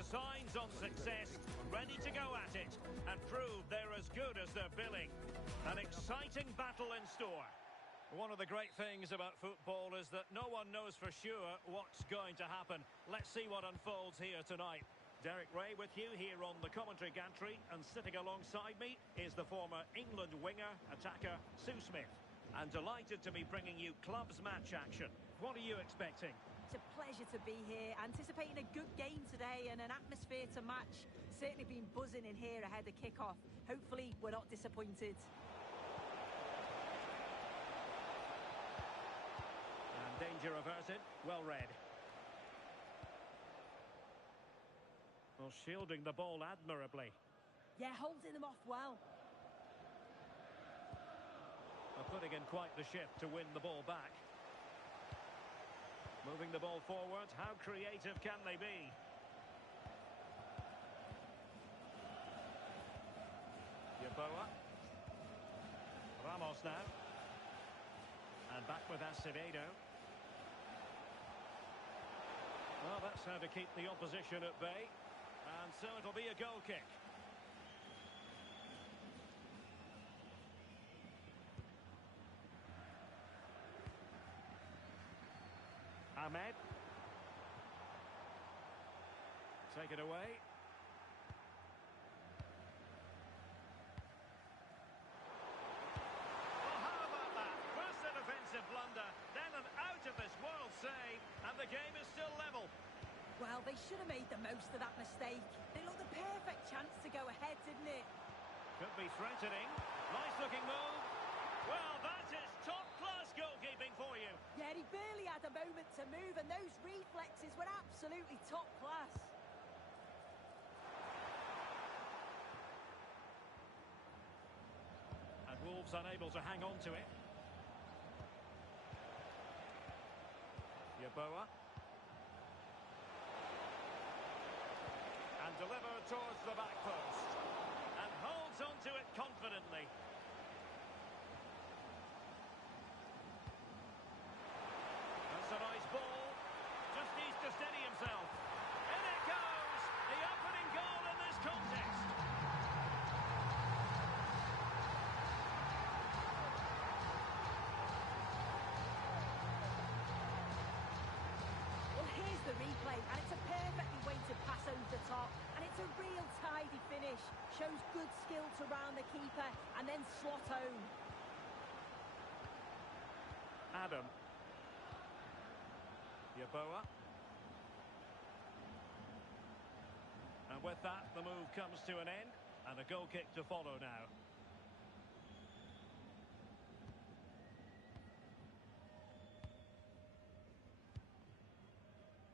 Designs on success, ready to go at it, and prove they're as good as they're billing. An exciting battle in store. One of the great things about football is that no one knows for sure what's going to happen. Let's see what unfolds here tonight. Derek Ray with you here on the commentary gantry, and sitting alongside me is the former England winger, attacker, Sue Smith. And delighted to be bringing you clubs match action. What are you expecting? It's a pleasure to be here, anticipating a good game today and an atmosphere to match. Certainly been buzzing in here ahead of kick-off. Hopefully we're not disappointed. And danger averted, well read. Well, shielding the ball admirably. Yeah, holding them off well. They're putting in quite the shift to win the ball back. Moving the ball forward, how creative can they be? Yeboah. Ramos now. And back with Acevedo. Well, that's how to keep the opposition at bay. And so it'll be a goal kick. Ahmed. Take it away. Well, how about that? First an offensive blunder, then an out-of-this-world save, and the game is still level. Well, they should have made the most of that mistake. It looked the perfect chance to go ahead, didn't it? Could be threatening. Nice-looking move. Well, that is top-class goalkeeping for you. Yeah, he barely had a moment to move, and those reflexes were absolutely top class. And Wolves unable to hang on to it. Yeboah. And delivered towards the back post. And holds on to it confidently. That's a nice ball. Just needs to steady himself. In it goes! The opening goal in this contest. Well, here's the replay, and it's a perfectly weighted pass over the top, and it's a real tidy finish. Shows good skill to round the keeper, and then slot home. Adam. Yeboah. And with that, the move comes to an end, and a goal kick to follow now.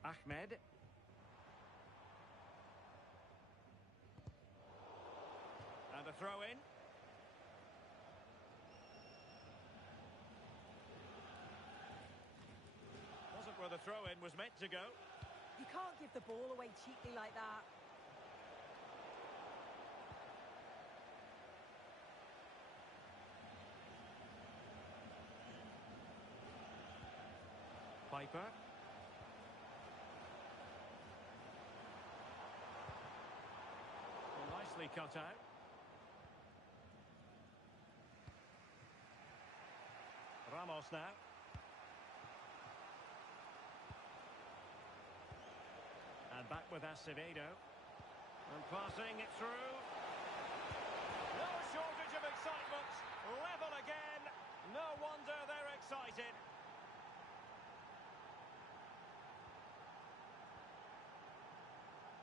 Ahmed. And a throw in. Wasn't where the throw in was meant to go. You can't give the ball away cheaply like that. Piper. Well, nicely cut out. Ramos now. And back with Acevedo. And passing it through. No shortage of excitement. Level again. No wonder they're excited.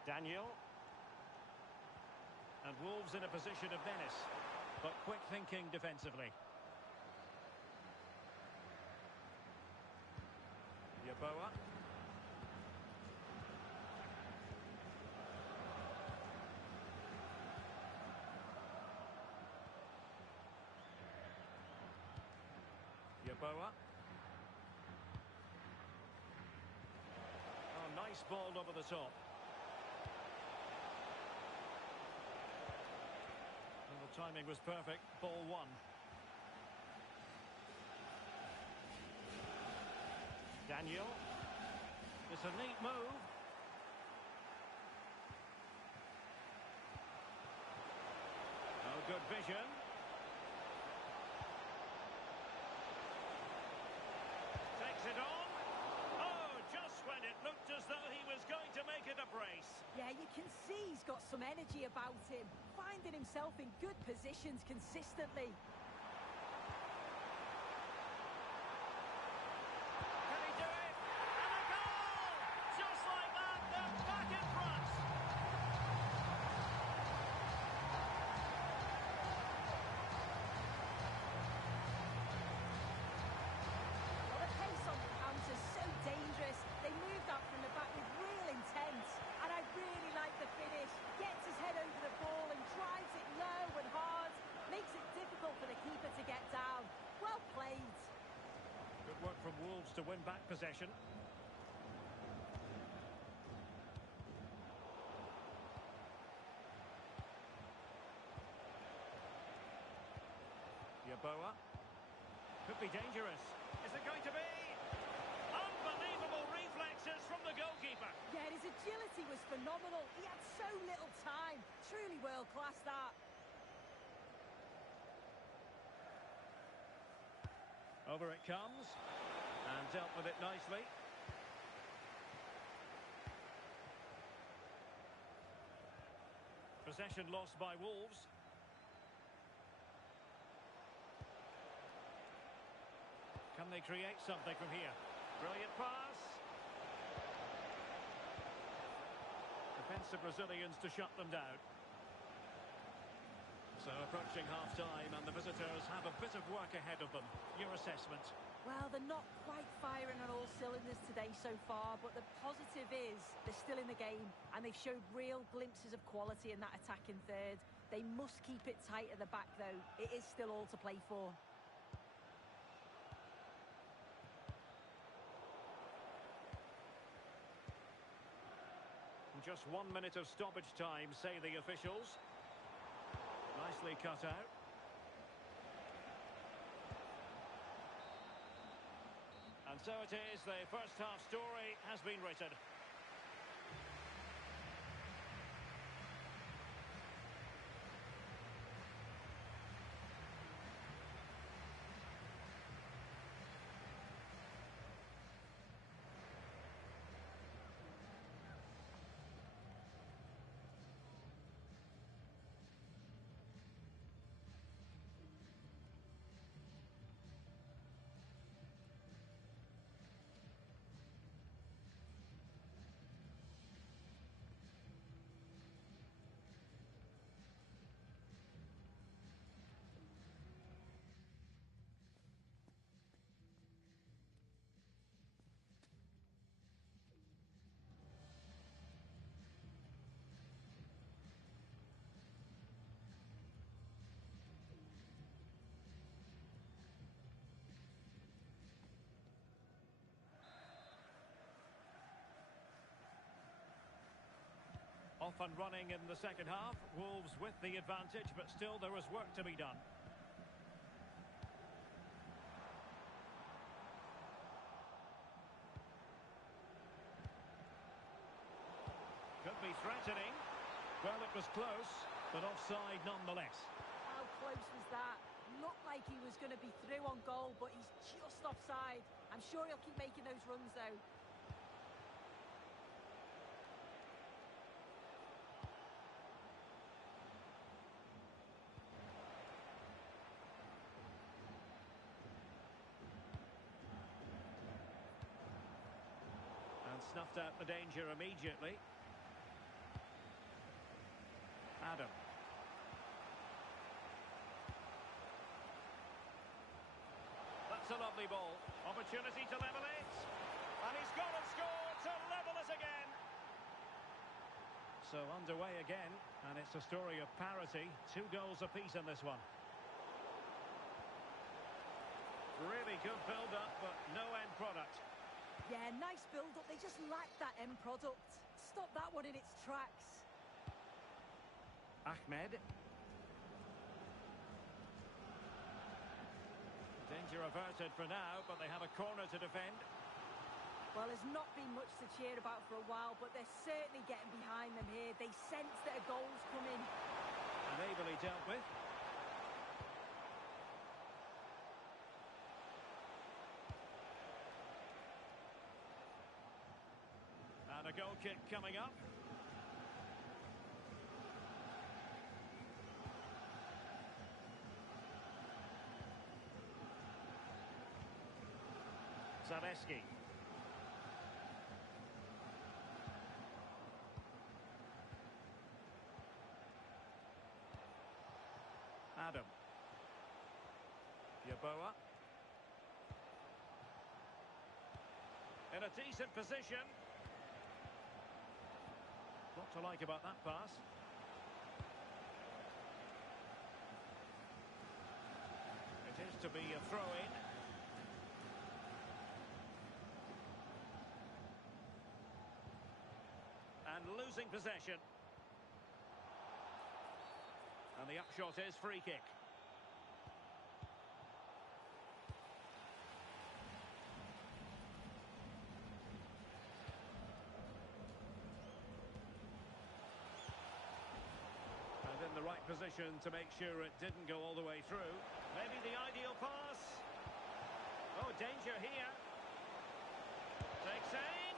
Daniel. And Wolves in a position of menace. But quick thinking defensively. Yeboah. Yeboah. Oh, nice ball over the top. And the timing was perfect. Ball one. Daniel. It's a neat move. vision. Takes it on. Oh, just when it looked as though he was going to make it a brace. Yeah, you can see he's got some energy about him, finding himself in good positions consistently. Can he do it? And a goal! Just like that, they're back in front. Well, the pace on the counter's so dangerous. They moved out from the back with real intent. And I really like the finish. Gets his head over the ball and drives it low and hard. Makes it difficult for the keeper to get down. Well played. Good work from Wolves to win back possession. Yaboa. Could be dangerous. Is it going to be? Unbelievable reflexes from the goalkeeper. Yeah, his agility was phenomenal. He had so little time. Truly world-class, that. Over it comes. And dealt with it nicely. Possession lost by Wolves. Can they create something from here? Brilliant pass. Defensive Brazilians to shut them down. So approaching half-time and the visitors have a bit of work ahead of them. Your assessment? Well, they're not quite firing on all cylinders today so far, but the positive is they're still in the game and they've showed real glimpses of quality in that attacking third. They must keep it tight at the back, though. It is still all to play for. Just 1 minute of stoppage time, say the officials. Nicely cut out. And so it is, the first half story has been written. Off and running in the second half. Wolves with the advantage, but still there is work to be done. Could be threatening. Well, it was close, but offside nonetheless. How close was that? Looked like he was going to be through on goal, but he's just offside. I'm sure he'll keep making those runs, though. Snuffed out the danger immediately. Adam. That's a lovely ball. Opportunity to level it. And he's gone and scored to level it again. So underway again. And it's a story of parity. 2 goals apiece in this one. Really good build-up, but no end product. Yeah, nice build-up. They just lack that end product. Stop that one in its tracks. Ahmed. Danger averted for now, but they have a corner to defend. Well, there's not been much to cheer about for a while, but they're certainly getting behind them here. They sense that a goal's coming. And ably dealt with. a goal kick coming up. Zaleski. Adam. Yaboa. In a decent position. What to like about that pass? It is to be a throw-in. And losing possession. And the upshot is free kick. And in the right position to make sure it didn't go all the way through. Maybe the ideal pass. Oh, danger here. Takes aim.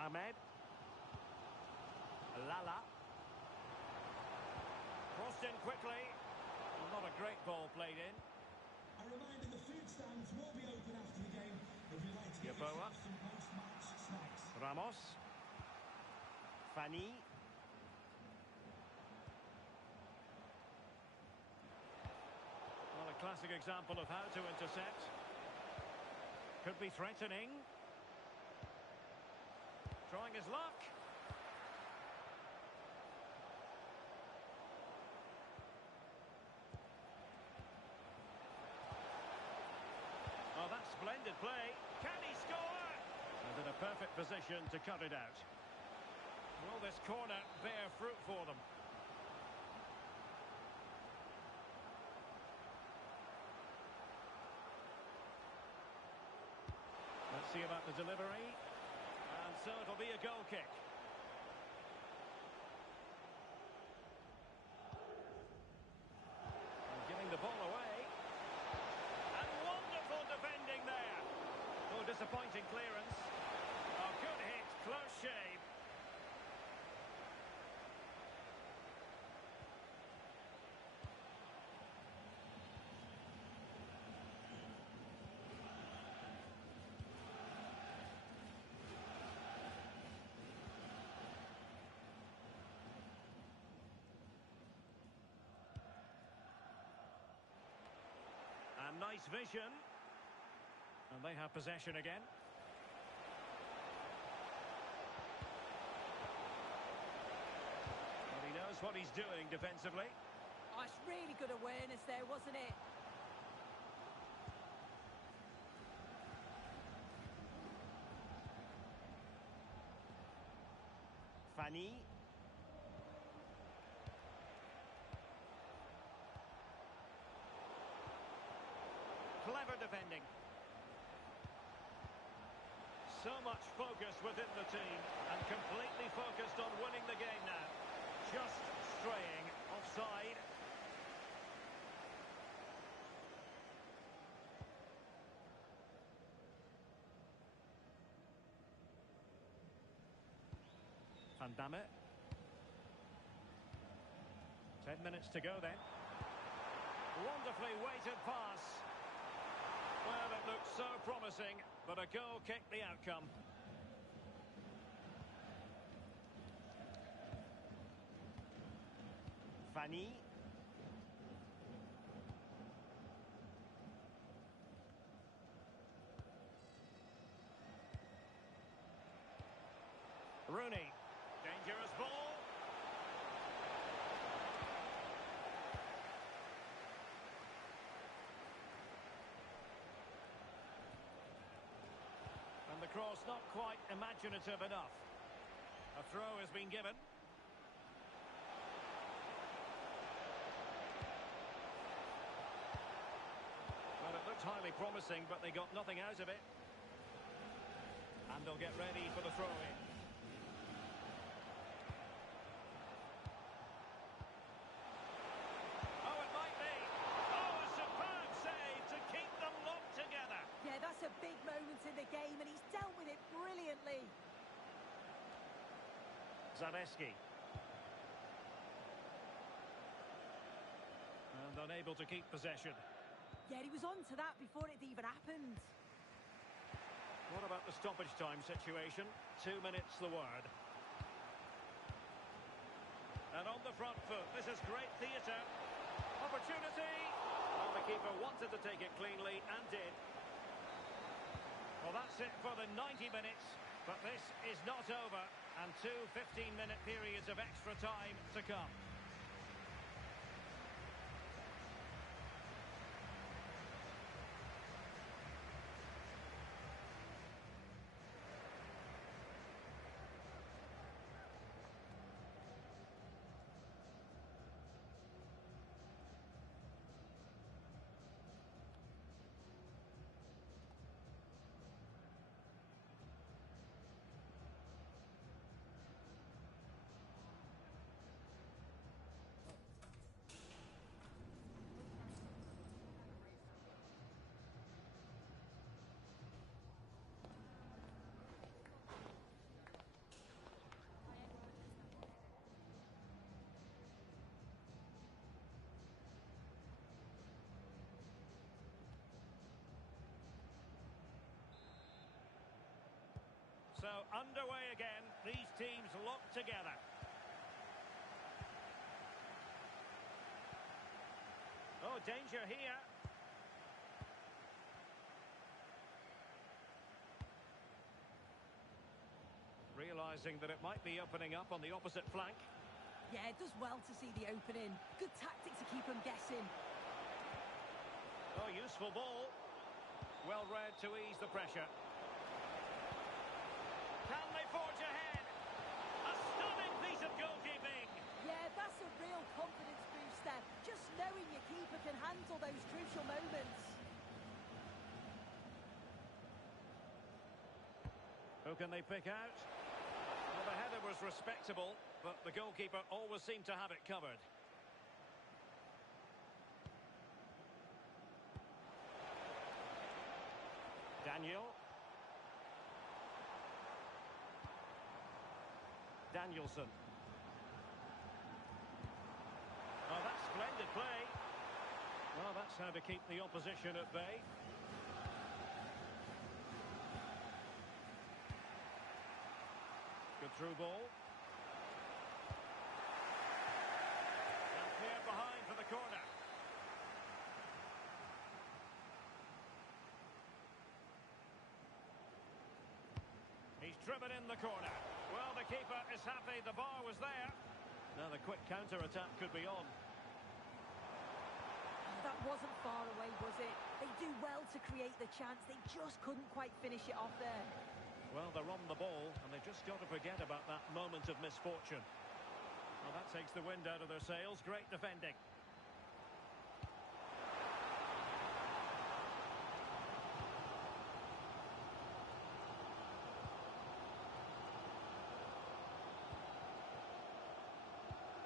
Ahmed. Lala. Crossed in quickly. Not a great ball played in. A reminder, the food stands will be open after the game if you'd like to get yourself some post-match snacks. Ramos. Fanny. Well, a classic example of how to intercept. Could be threatening. Trying his luck. Oh, that's splendid play. Can he score? And in a perfect position to cut it out. Will this corner bear fruit for them? Let's see about the delivery. And so it'll be a goal kick. And giving the ball away. And wonderful defending there. Oh, disappointing clearance. Oh, good hit, close shave. And nice vision. And they have possession again. Well, he knows what he's doing defensively. Oh, it's really good awareness there, wasn't it? Fanny. Clever defending. So much focus within the team and completely focused on winning the game now. Just straying offside. Van Damme. 10 minutes to go then. Wonderfully weighted pass. Well, it looked so promising, but a goal kicked the outcome. Fanny. Rooney. Dangerous ball. And the cross not quite imaginative enough. A throw has been given. Well, it looked highly promising, but they got nothing out of it. And they'll get ready for the throw-in. Oh, it might be. Oh, a superb save to keep them locked together. Zaleski. And unable to keep possession. Yeah, he was on to that before it even happened. What about the stoppage time situation? 2 minutes the word. And on the front foot, this is great theatre. Opportunity! Well, the keeper wanted to take it cleanly and did. Well, that's it for the 90 minutes. But this is not over. And two 15-minute periods of extra time to come. So, underway again, these teams locked together. Oh, danger here. Realising that it might be opening up on the opposite flank. Yeah, it does well to see the opening. Good tactic to keep them guessing. Oh, useful ball. Well read to ease the pressure. Can they forge ahead? A stunning piece of goalkeeping. Yeah, that's a real confidence booster. Just knowing your keeper can handle those crucial moments. Who can they pick out? Well, the header was respectable, but the goalkeeper always seemed to have it covered. Danielson. Oh, that's splendid play. Well, that's how to keep the opposition at bay. Good through ball. And clear behind for the corner. He's driven in the corner. Well, the keeper is happy the bar was there. Now the quick counter-attack could be on. That wasn't far away, was it? They do well to create the chance. They just couldn't quite finish it off there. Well, they're on the ball, and they've just got to forget about that moment of misfortune. Well, that takes the wind out of their sails. Great defending.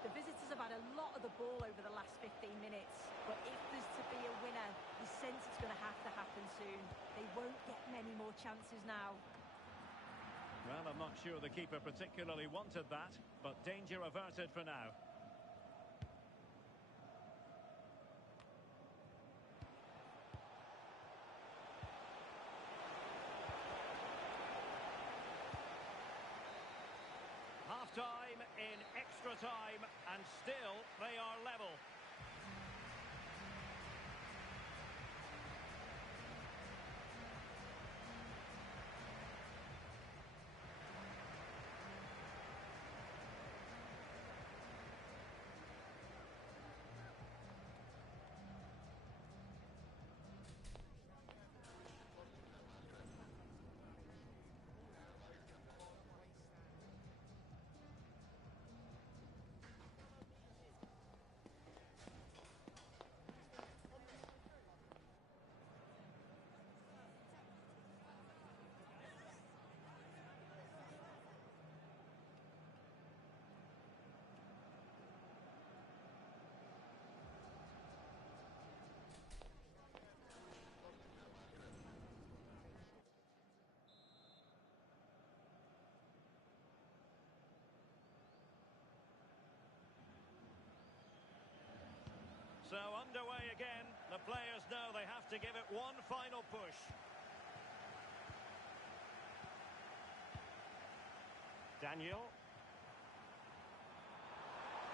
The visitors have had a lot of the ball over the last 15 minutes. But if there's to be a winner, you sense it's going to happen soon. They won't get many more chances now. Well, I'm not sure the keeper particularly wanted that, but danger averted for now. Half-time in extra time, and still they are level. So underway again. The players know they have to give it one final push. Daniel.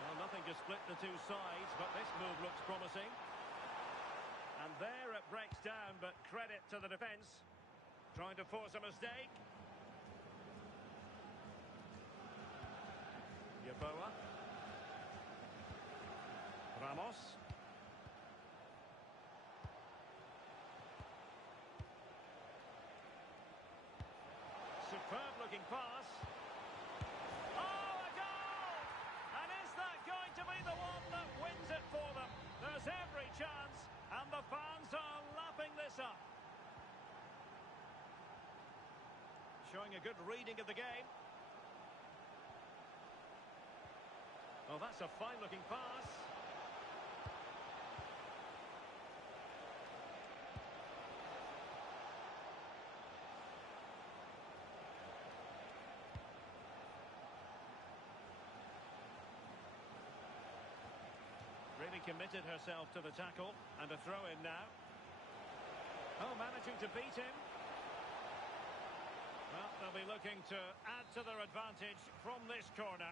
Well, nothing to split the two sides, but this move looks promising. And there it breaks down, but credit to the defence. Trying to force a mistake. Yeboah. Ramos. Superb looking pass. Oh, a goal! And is that going to be the one that wins it for them? There's every chance, and the fans are lapping this up. Showing a good reading of the game. Oh, that's a fine-looking pass. Really committed herself to the tackle, and a throw-in now. Oh, managing to beat him. Well, they'll be looking to add to their advantage from this corner.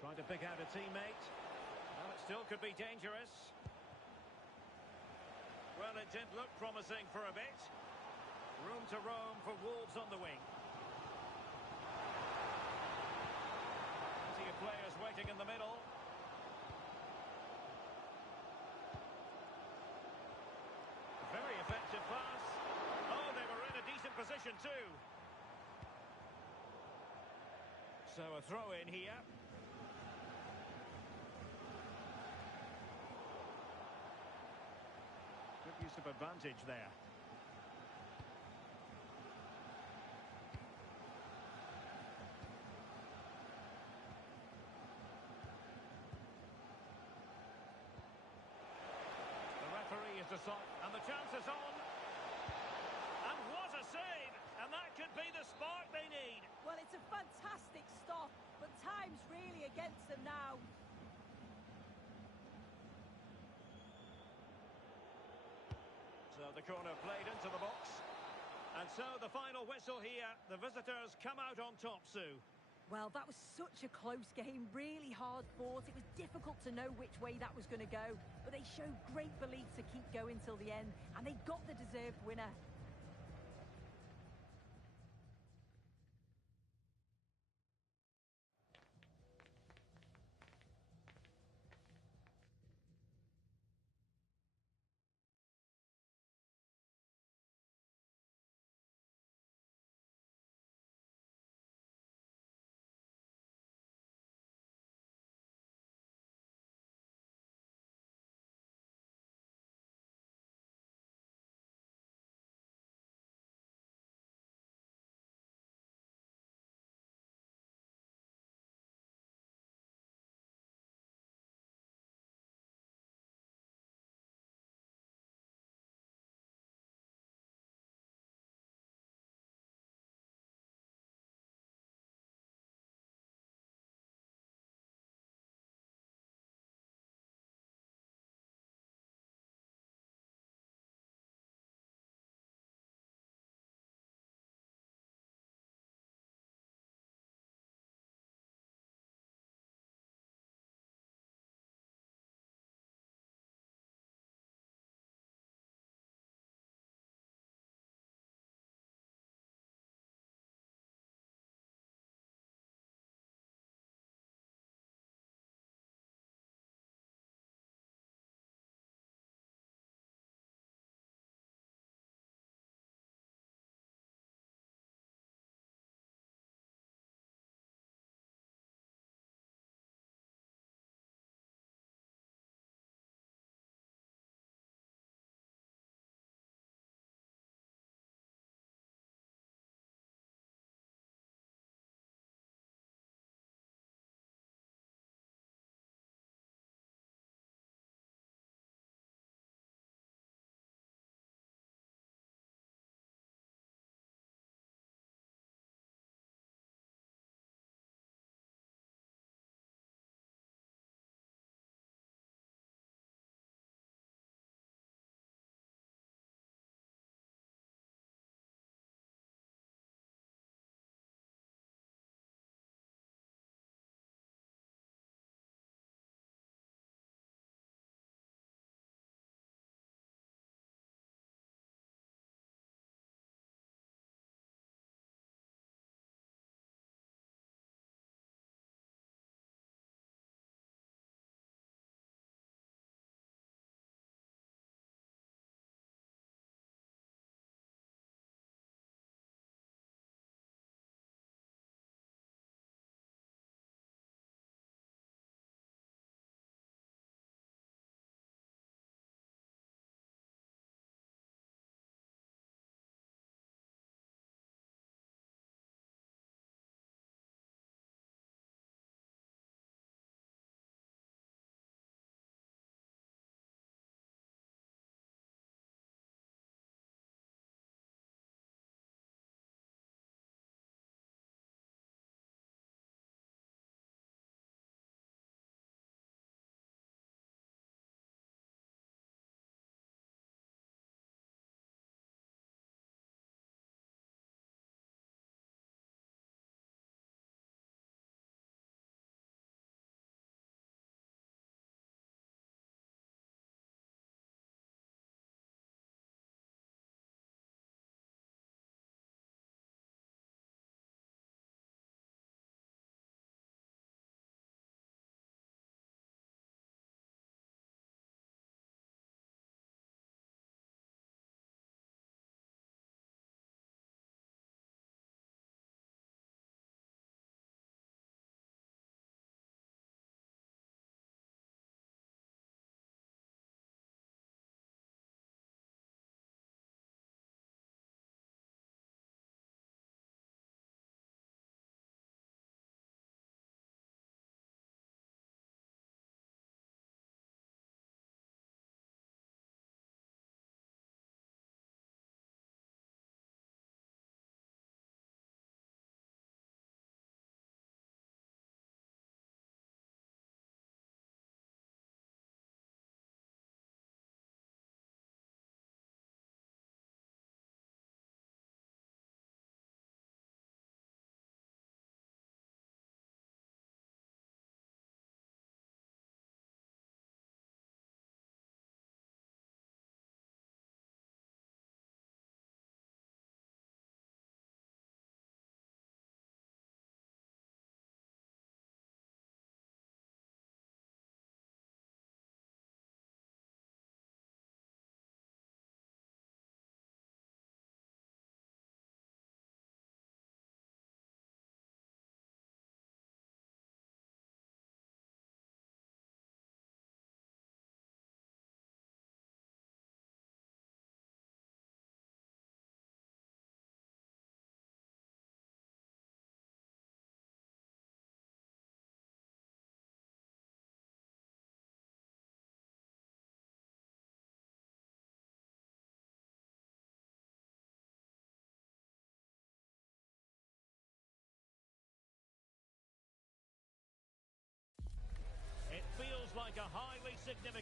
Trying to pick out a teammate. Well, it still could be dangerous. Well, it did look promising for a bit. Room to roam for Wolves on the wing. Plenty of players waiting in the middle. Very effective pass. Oh, they were in a decent position too. So a throw in here. Good use of advantage there. The referee is decided, and the chance is on. And what a save! And that could be the spark they need. Well, it's a fantastic stop, but time's really against them now. So the corner played into the box. And so the final whistle here. The visitors come out on top, Sue. Well, that was such a close game, really hard fought. It was difficult to know which way that was going to go, but they showed great belief to keep going till the end, and they got the deserved winner.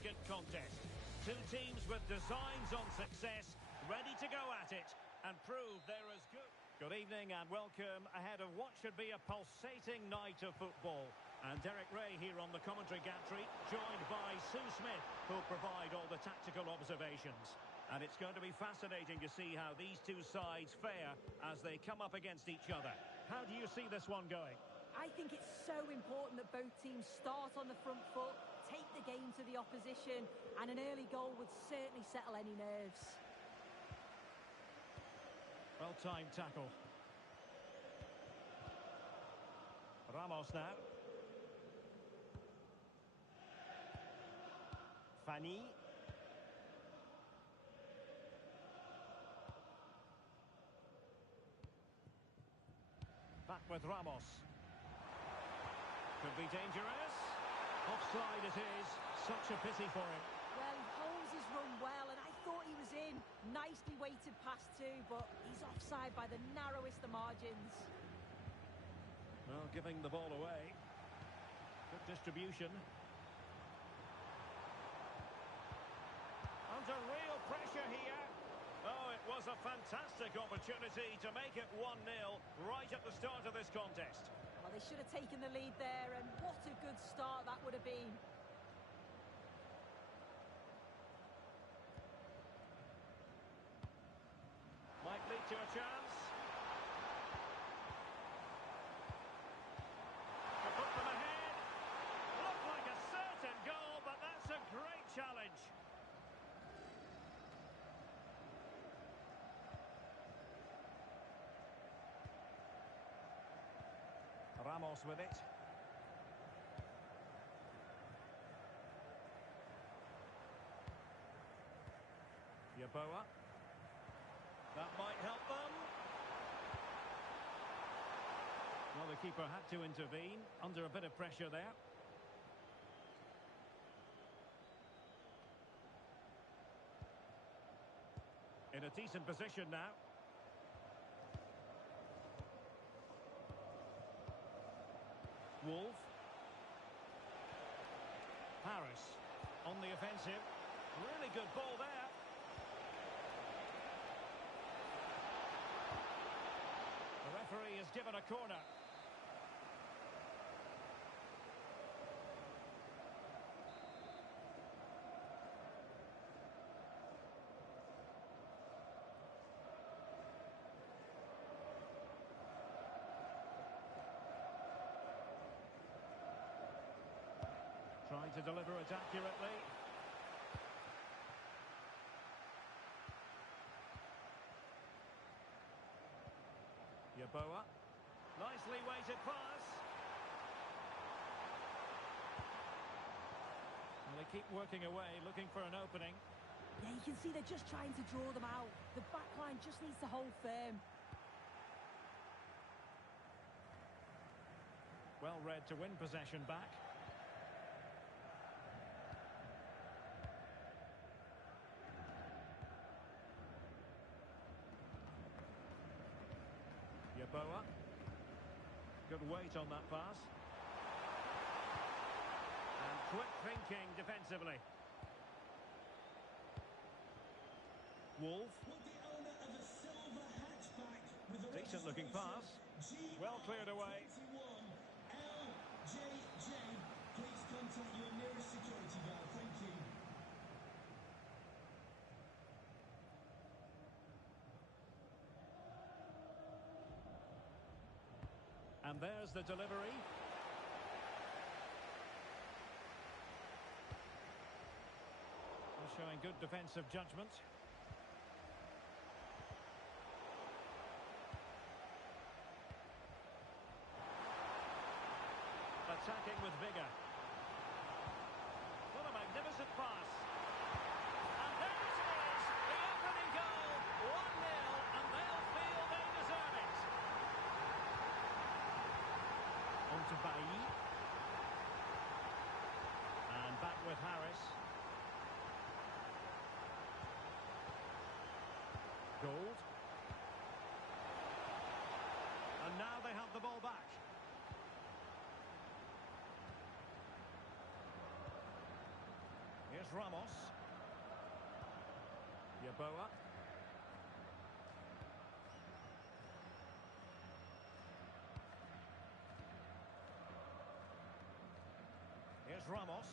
significant contest. Two teams with designs on success, ready to go at it and prove they're as good. Good evening and welcome ahead of what should be a pulsating night of football. And Derek Ray here on the commentary gantry, joined by Sue Smith, who'll provide all the tactical observations. And it's going to be fascinating to see how these two sides fare as they come up against each other. How do you see this one going? I think it's so important that both teams start on the front foot, take the game to the opposition, and an early goal would certainly settle any nerves. Well-timed tackle. Ramos now. Fanny. Back with Ramos. Could be dangerous. Offside it is. Such a pity for him. Well, he holds his run well, and I thought he was in. Nicely weighted pass too, but he's offside by the narrowest of margins. Well, giving the ball away. Good distribution. Under real pressure here. Oh, it was a fantastic opportunity to make it 1-0 right at the start of this contest. Well, they should have taken the lead there, and what a good start that would have been. Might lead to a chance. To put them ahead. Looked like a certain goal, but that's a great challenge. Ramos with it. Yeboah. That might help them. Well, the keeper had to intervene under a bit of pressure there. In a decent position now. Wolf. Harris on the offensive. Really good ball there. The referee has given a corner. Trying to deliver it accurately. Yeboah. Nicely weighted pass. Well, they keep working away, looking for an opening. Yeah, you can see they're just trying to draw them out. The back line just needs to hold firm. Well read to win possession back. Yeboah. Good weight on that pass. And quick thinking defensively. Wolf. Decent looking pass. Well cleared away. LJJ, please contact your nearest security guard. Thank you. And there's the delivery. Showing good defensive judgment. Attacking with vigour. What a magnificent pass. And there it is, the opening goal. 1-0, and they'll feel they deserve it. On to Bailly. And back with Harris. Gold. And now they have the ball back. Here's Here's Ramos. Yeboah. Here's Ramos.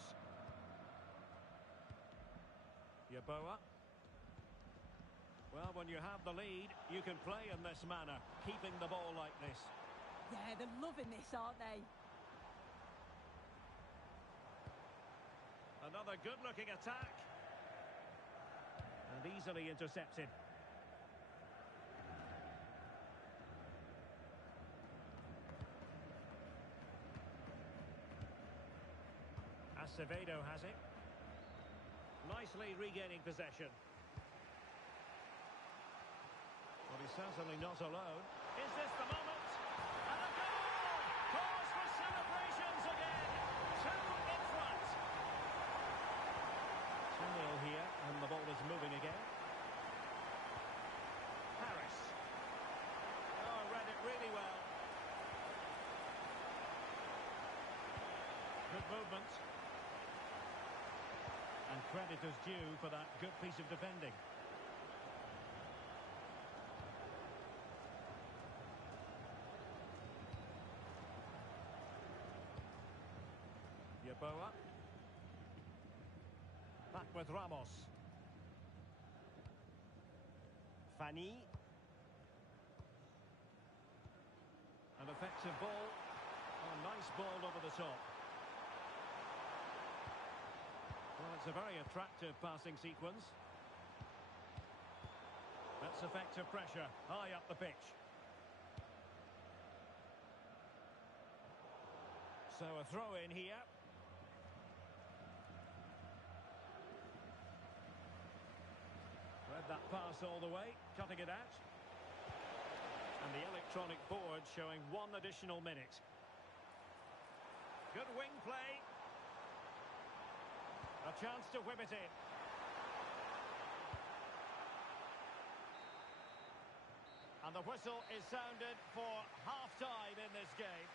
Yeboah. Well, when you have the lead, you can play in this manner, keeping the ball like this. Yeah, they're loving this, aren't they? Another good-looking attack. And easily intercepted. Acevedo has it. Nicely regaining possession. Well, he's certainly not alone. Is this the moment? And a goal! Cause for celebrations again. 2 in front. 2-0 here, and the ball is moving again. Harris. Oh, read it really well. Good movement. And credit is due for that good piece of defending. Yeboah. Back with Ramos. Fanny. An effective ball. Oh, nice ball over the top. Well, it's a very attractive passing sequence. That's effective pressure, high up the pitch. So a throw in here. Read that pass all the way, cutting it out. And the electronic board showing 1 additional minute. Good wing play. A chance to whip it in. And the whistle is sounded for half-time in this game.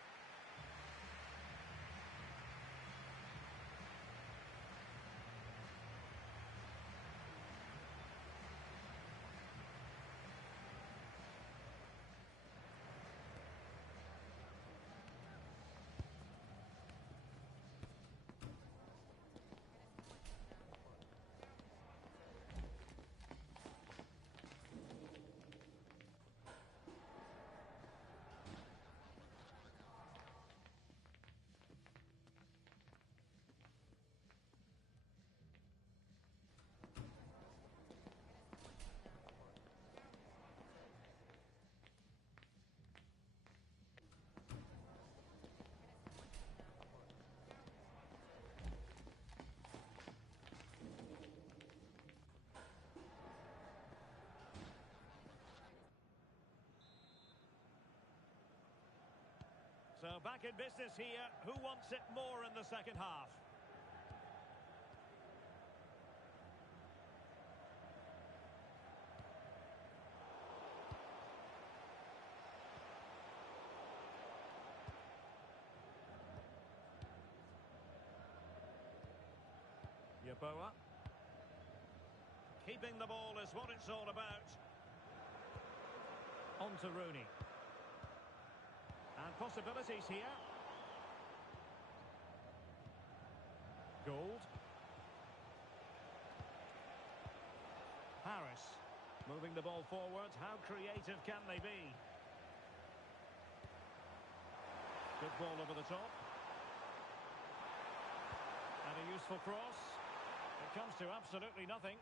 So back in business here. Who wants it more in the second half? Yeboah. Keeping the ball is what it's all about. On to Rooney. And possibilities here. Gold. Harris. Moving the ball forward. How creative can they be? Good ball over the top. And a useful cross. It comes to absolutely nothing.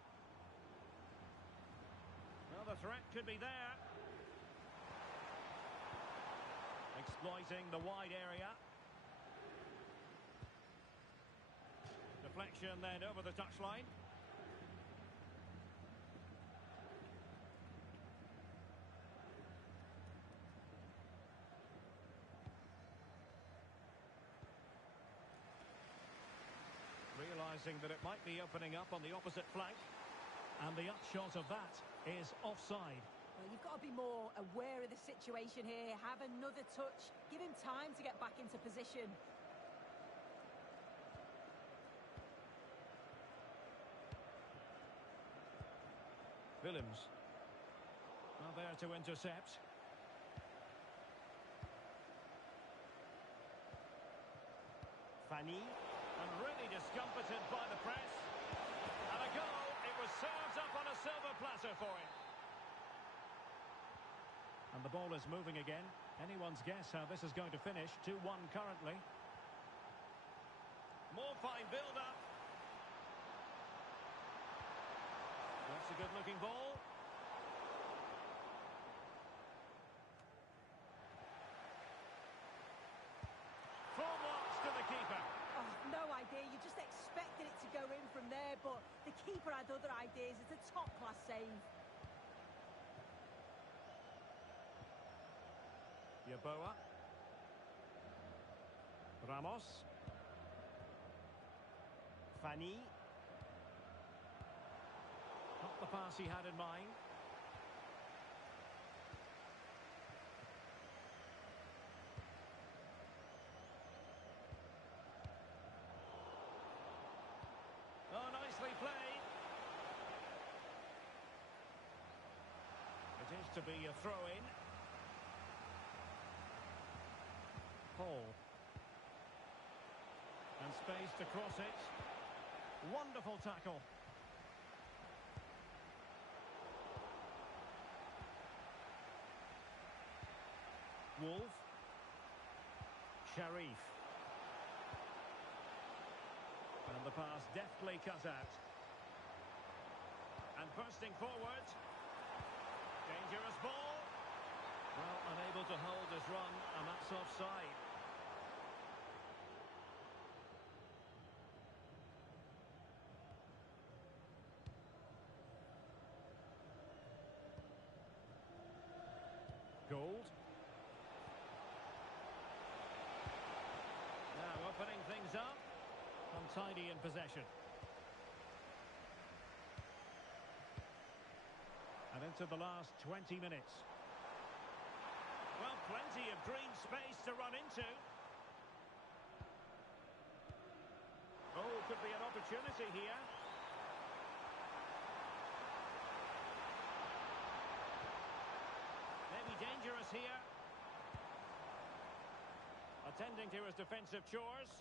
Well, the threat could be there. Exploiting the wide area. Deflection then over the touchline. Realising that it might be opening up on the opposite flank. And the upshot of that is offside. Well, you've got to be more aware of the situation here. Have another touch. Give him time to get back into position. Willems. Well, there to intercept. Fanny. And really discomfited by the press. And a goal. It was served up on a silver platter for him. And the ball is moving again. Anyone's guess how this is going to finish. 2-1 currently. More fine build-up. That's a good-looking ball. Full blocks to the keeper. Oh, no idea. You just expected it to go in from there, but the keeper had other ideas. It's a top-class save. Yeboah. Ramos. Fanny. Not the pass he had in mind. Oh, nicely played. It is to be a throw-in. Paul. And space to cross it. Wonderful tackle. Wolf. Sharif. And the pass deftly cut out. And bursting forward. Dangerous ball. Well, unable to hold his run, and that's offside. Gold. Now opening things up. Untidy in possession. And into the last 20 minutes. Well, plenty of green space to run into. Oh, could be an opportunity here. Maybe dangerous here. Attending to his defensive chores.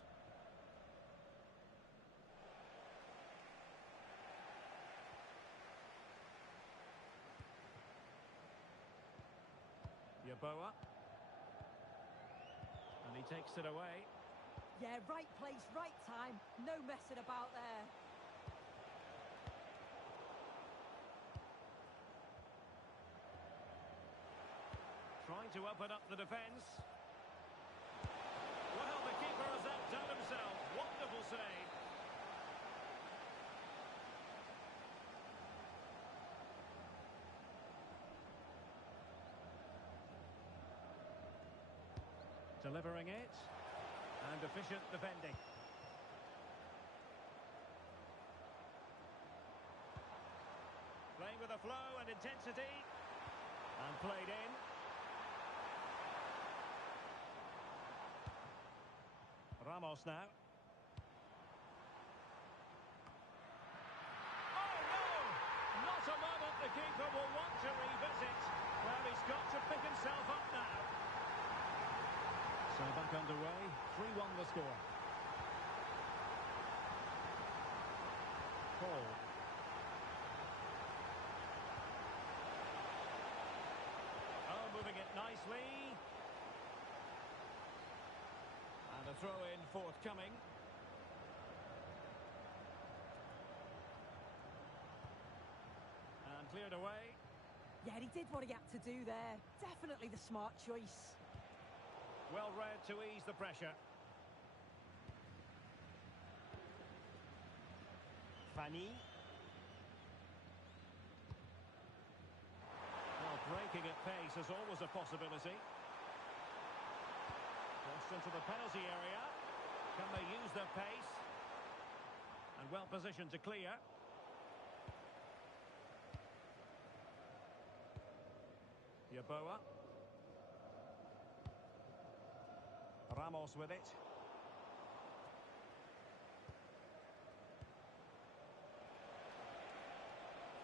Yeboah. And he takes it away. Yeah, right place, right time. No messing about there. Trying to open up the defence. Well, the keeper has outdone himself. Wonderful save. Delivering it. And efficient defending. Playing with a flow and intensity. And played in. Ramos now. Oh no! Not a moment the keeper will want to revisit. Well, he's got to pick himself up now. So back underway, 3-1 the score. Paul. Oh, moving it nicely. And a throw-in forthcoming. And cleared away. Yeah, he did what he had to do there. Definitely the smart choice. Well read to ease the pressure. Fanny. Well, breaking at pace is always a possibility. Crossed into the penalty area. Can they use their pace? And well positioned to clear. Yeboah. Ramos with it.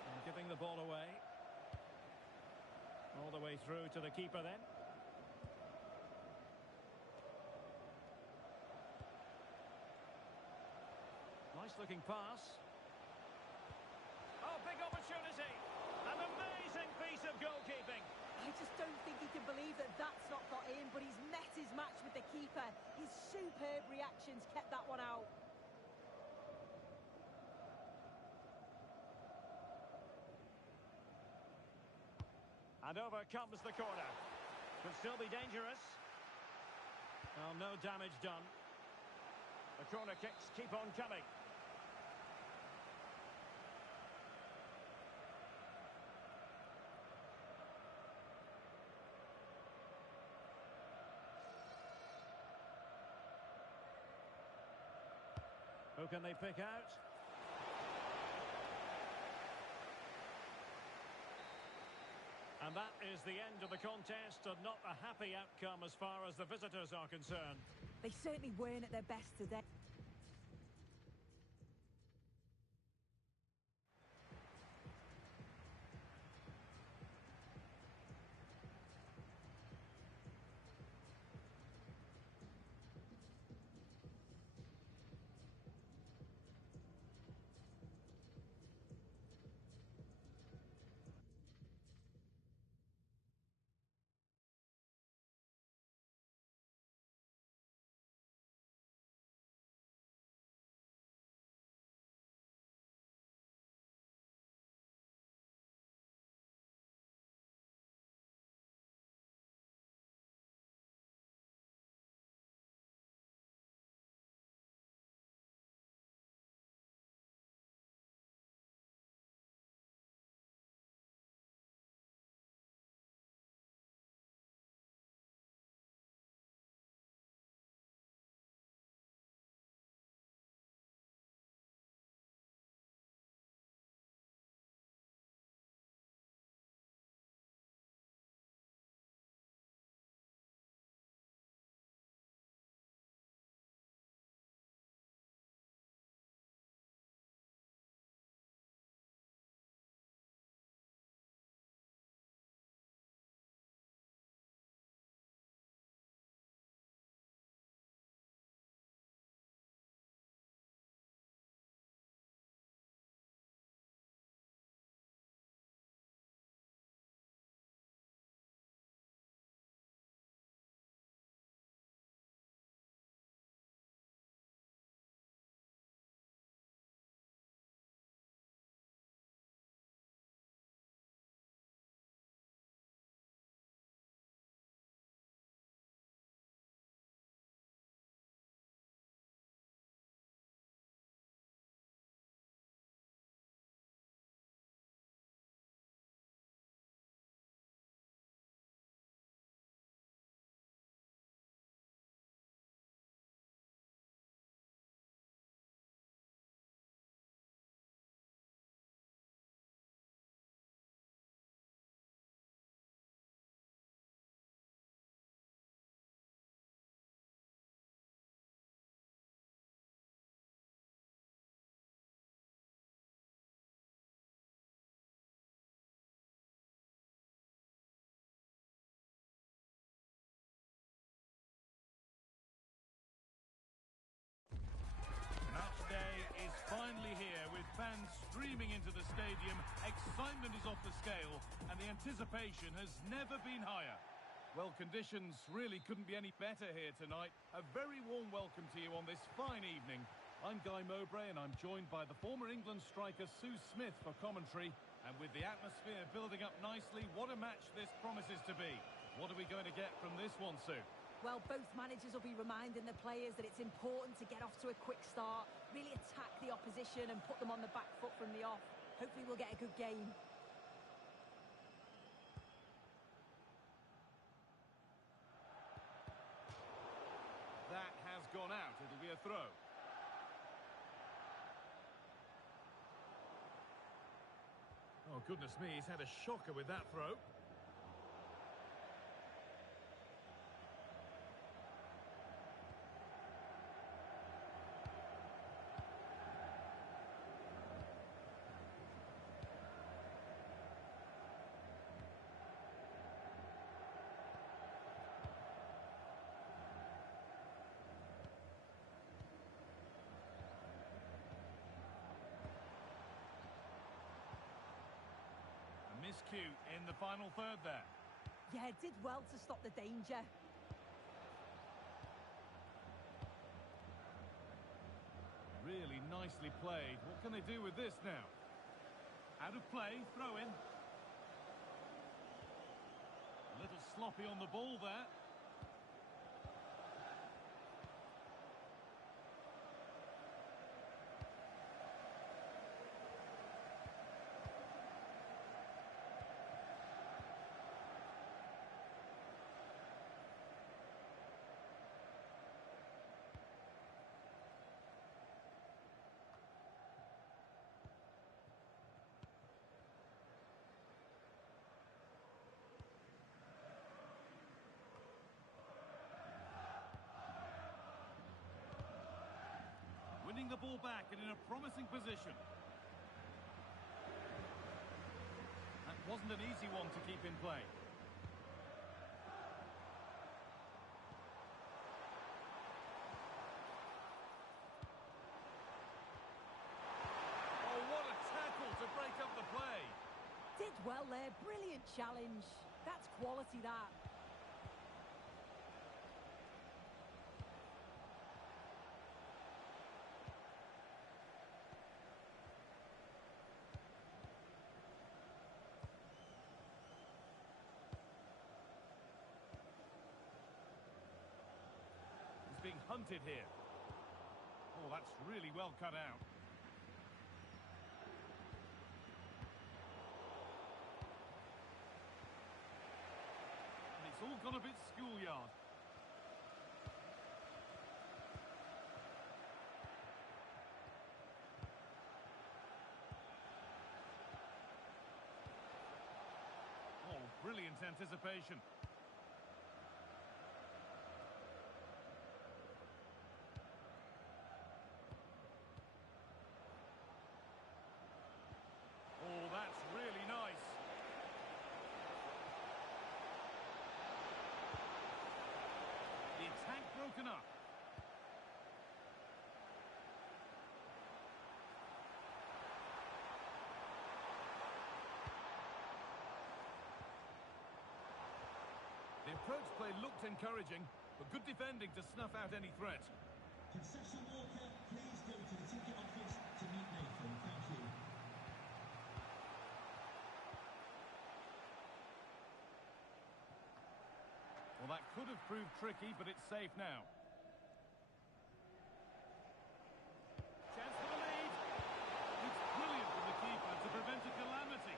And giving the ball away. All the way through to the keeper then. Nice looking pass. Oh, big opportunity. An amazing piece of goalkeeping. I just don't think he can believe that that's not got in, but he's met his match with the keeper. His superb reactions kept that one out. And over comes the corner. Could still be dangerous. Well, no damage done. The corner kicks keep on coming. Who can they pick out? And that is the end of the contest, and not a happy outcome as far as the visitors are concerned. They certainly weren't at their best today. Finally here, with fans streaming into the stadium, excitement is off the scale, and the anticipation has never been higher. Well, conditions really couldn't be any better here tonight. A very warm welcome to you on this fine evening. I'm Guy Mowbray, and I'm joined by the former England striker Sue Smith for commentary. And with the atmosphere building up nicely, what a match this promises to be. What are we going to get from this one, Sue? Well, both managers will be reminding the players that it's important to get off to a quick start, really attack the opposition and put them on the back foot from the off. Hopefully we'll get a good game. That has gone out. It'll be a throw. Oh, goodness me, he's had a shocker with that throw. cute in the final third there. Yeah, did well to stop the danger. Really nicely played. What can they do with this now? Out of play, throw in. A little sloppy on the ball there. Winning the ball back and in a promising position. That wasn't an easy one to keep in play. Oh, what a tackle to break up the play. Did well there, brilliant challenge. That's quality, that. Being hunted here. Oh, that's really well cut out. And it's all gone a bit schoolyard. Oh, brilliant anticipation. Oh, that's really nice. The attack broken up. The approach play looked encouraging, but good defending to snuff out any threat. Concession Walker, please go to the ticket office to meet Nathan. Thank you. Well, that could have proved tricky, but it's safe now. Chance for the lead. It's brilliant from the keeper to prevent a calamity.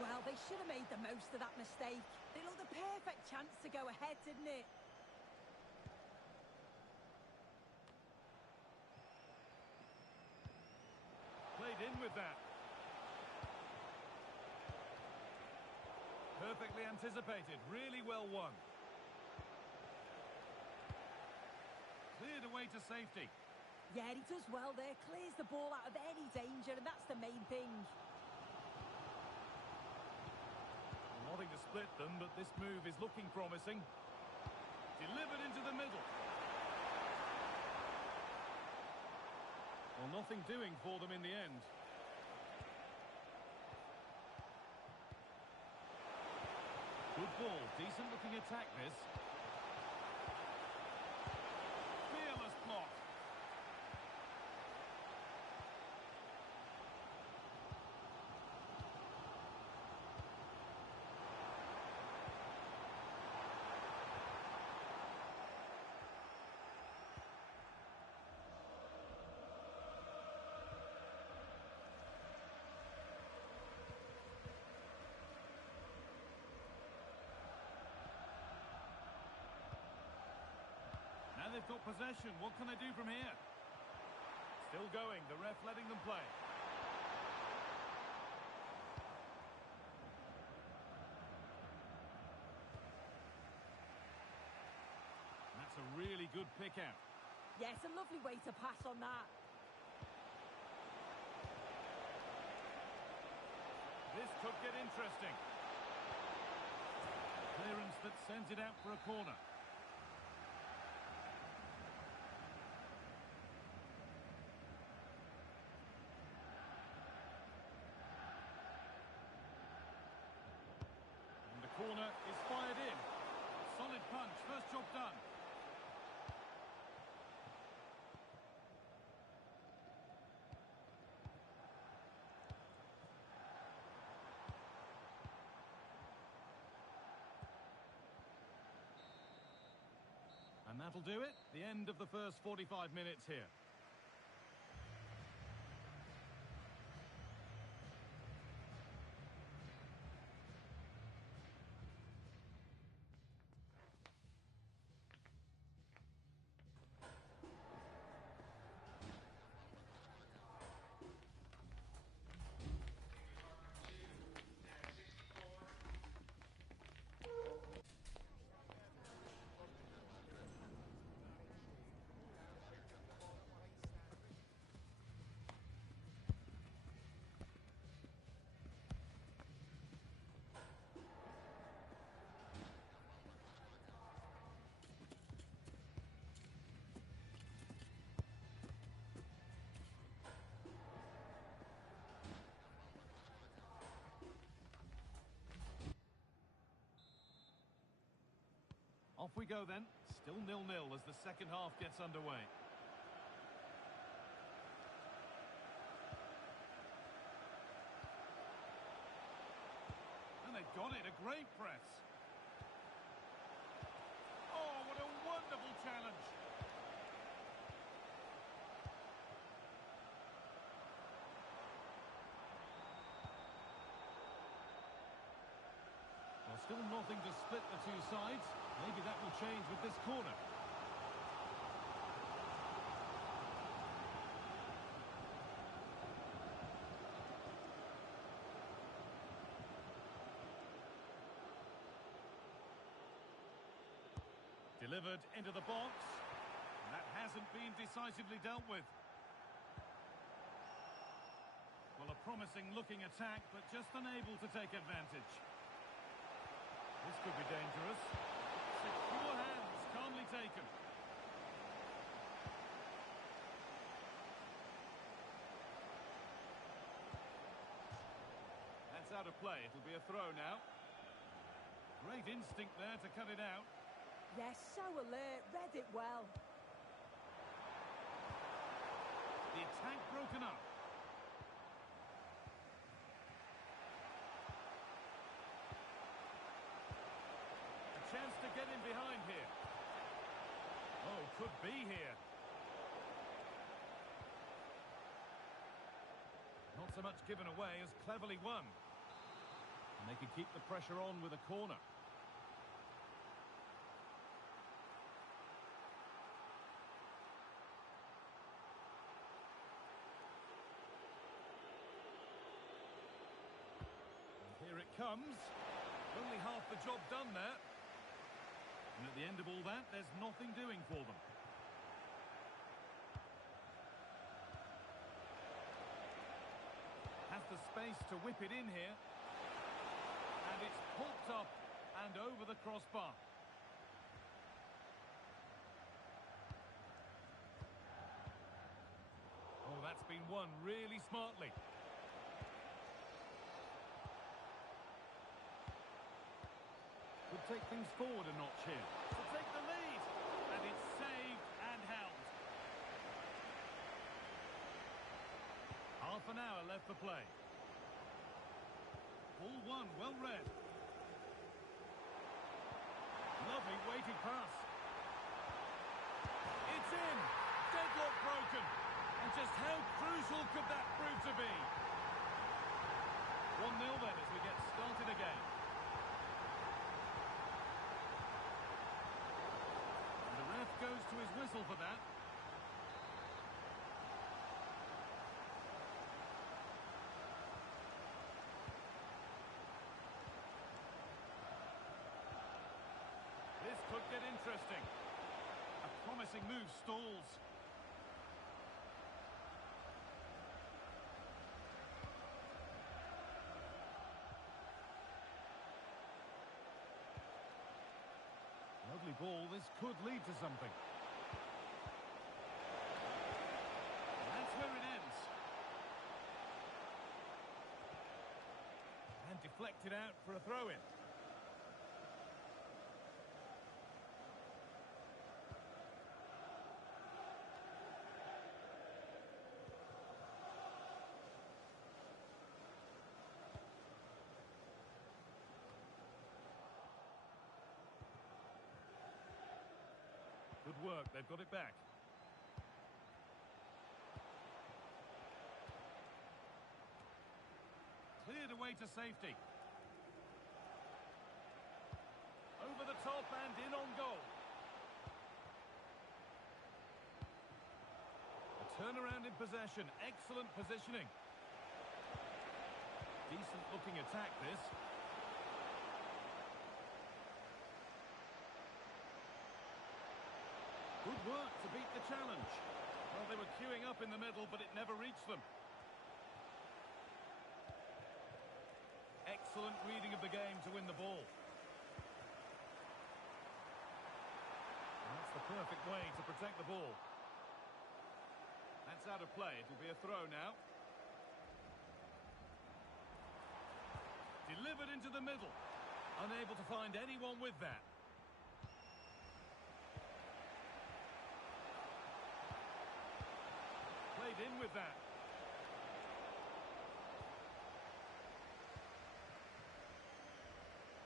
Well, they should have made the most of that mistake. It looked a perfect chance to go ahead, didn't it? Played in with that. Perfectly anticipated. Really well won. Cleared away to safety. Yeah, he does well there. Clears the ball out of any danger, and that's the main thing. Wanting to split them, but this move is looking promising. Delivered into the middle. Well, nothing doing for them in the end. Good ball. Decent looking attack, this. Fearless block. Now they've got possession. What can they do from here? Still going. The ref letting them play. That's a really good pick out. Yeah, it's a lovely way to pass on that. This could get interesting. Clearance that sends it out for a corner. corner is fired in. Solid punch, first job done. And that'll do it. The end of the first 45 minutes here. Off we go then. Still 0-0 as the second half gets underway. And they've got it, a great press. Oh, what a wonderful challenge. Well, still nothing to split the two sides. Maybe that will change with this corner. Delivered into the box. And that hasn't been decisively dealt with. Well, a promising looking attack, but just unable to take advantage. This could be dangerous. Secure hands, calmly taken. That's out of play. It'll be a throw now. Great instinct there to cut it out. Yes, so alert, read it well. The attack broken up. Chance to get in behind here. Oh, could be here. Not so much given away as cleverly won. And they can keep the pressure on with a corner. And here it comes. Only half the job done there. And at the end of all that, there's nothing doing for them. Has the space to whip it in here. And it's popped up and over the crossbar. Oh, that's been won really smartly. Could take things forward a notch here. To take the lead. And it's saved and held. Half an hour left for play. Ball one, well read. Lovely weighted pass. It's in. Deadlock broken. And just how crucial could that prove to be? 1-0 then as we get started again. Goes to his whistle for that. This could get interesting. A promising move stalls. Lovely ball, this could lead to something. And that's where it ends. And deflected out for a throw-in. they've got it back. Cleared away to safety. Over the top and in on goal. A turnaround in possession. Excellent positioning. Decent looking attack this. Good work to beat the challenge. Well, they were queuing up in the middle, but it never reached them. Excellent reading of the game to win the ball. And that's the perfect way to protect the ball. That's out of play. It'll be a throw now. Delivered into the middle. Unable to find anyone with that. Played in with that.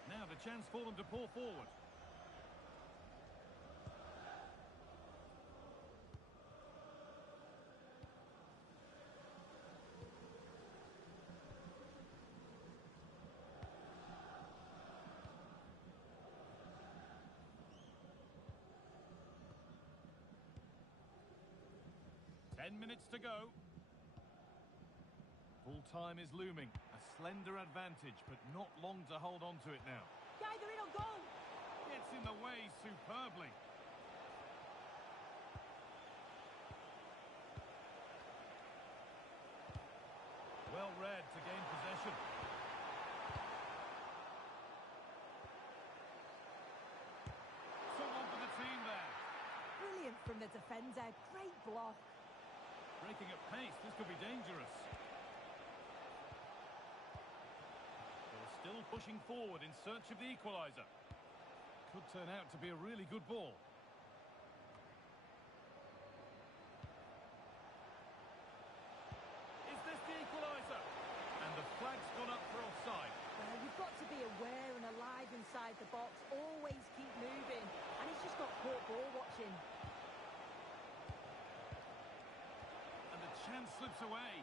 Now the chance for them to pull forward. Minutes to go. Full time is looming. A slender advantage, but not long to hold on to it now. Either in or goal. Gets in the way superbly. Well read to gain possession. Someone for the team there. Brilliant from the defender. Great block. Breaking at pace, this could be dangerous. They're still pushing forward in search of the equaliser. Could turn out to be a really good ball. Is this the equaliser? And the flag's gone up for offside. Well, you've got to be aware and alive inside the box. Always keep moving. And he's just got caught ball watching. Chance slips away.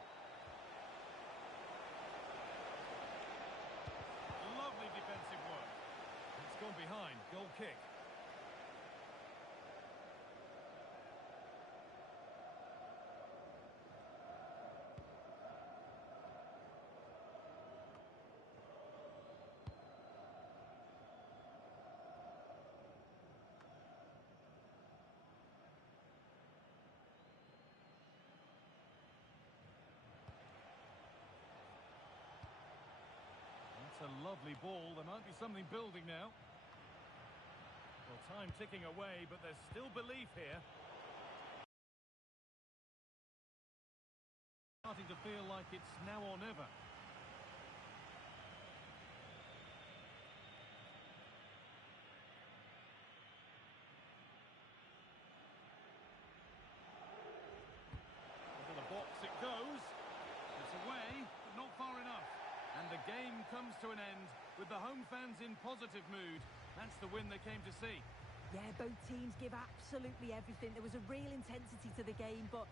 Lovely defensive work. It's gone behind. Goal kick. A lovely ball. There might be something building now. Well, time ticking away, but there's still belief here. Starting to feel like it's now or never. Into the box it goes. It's away, but not far enough. And the game comes to an end with the home fans in positive mood. That's the win they came to see. Yeah, both teams give absolutely everything. There was a real intensity to the game, but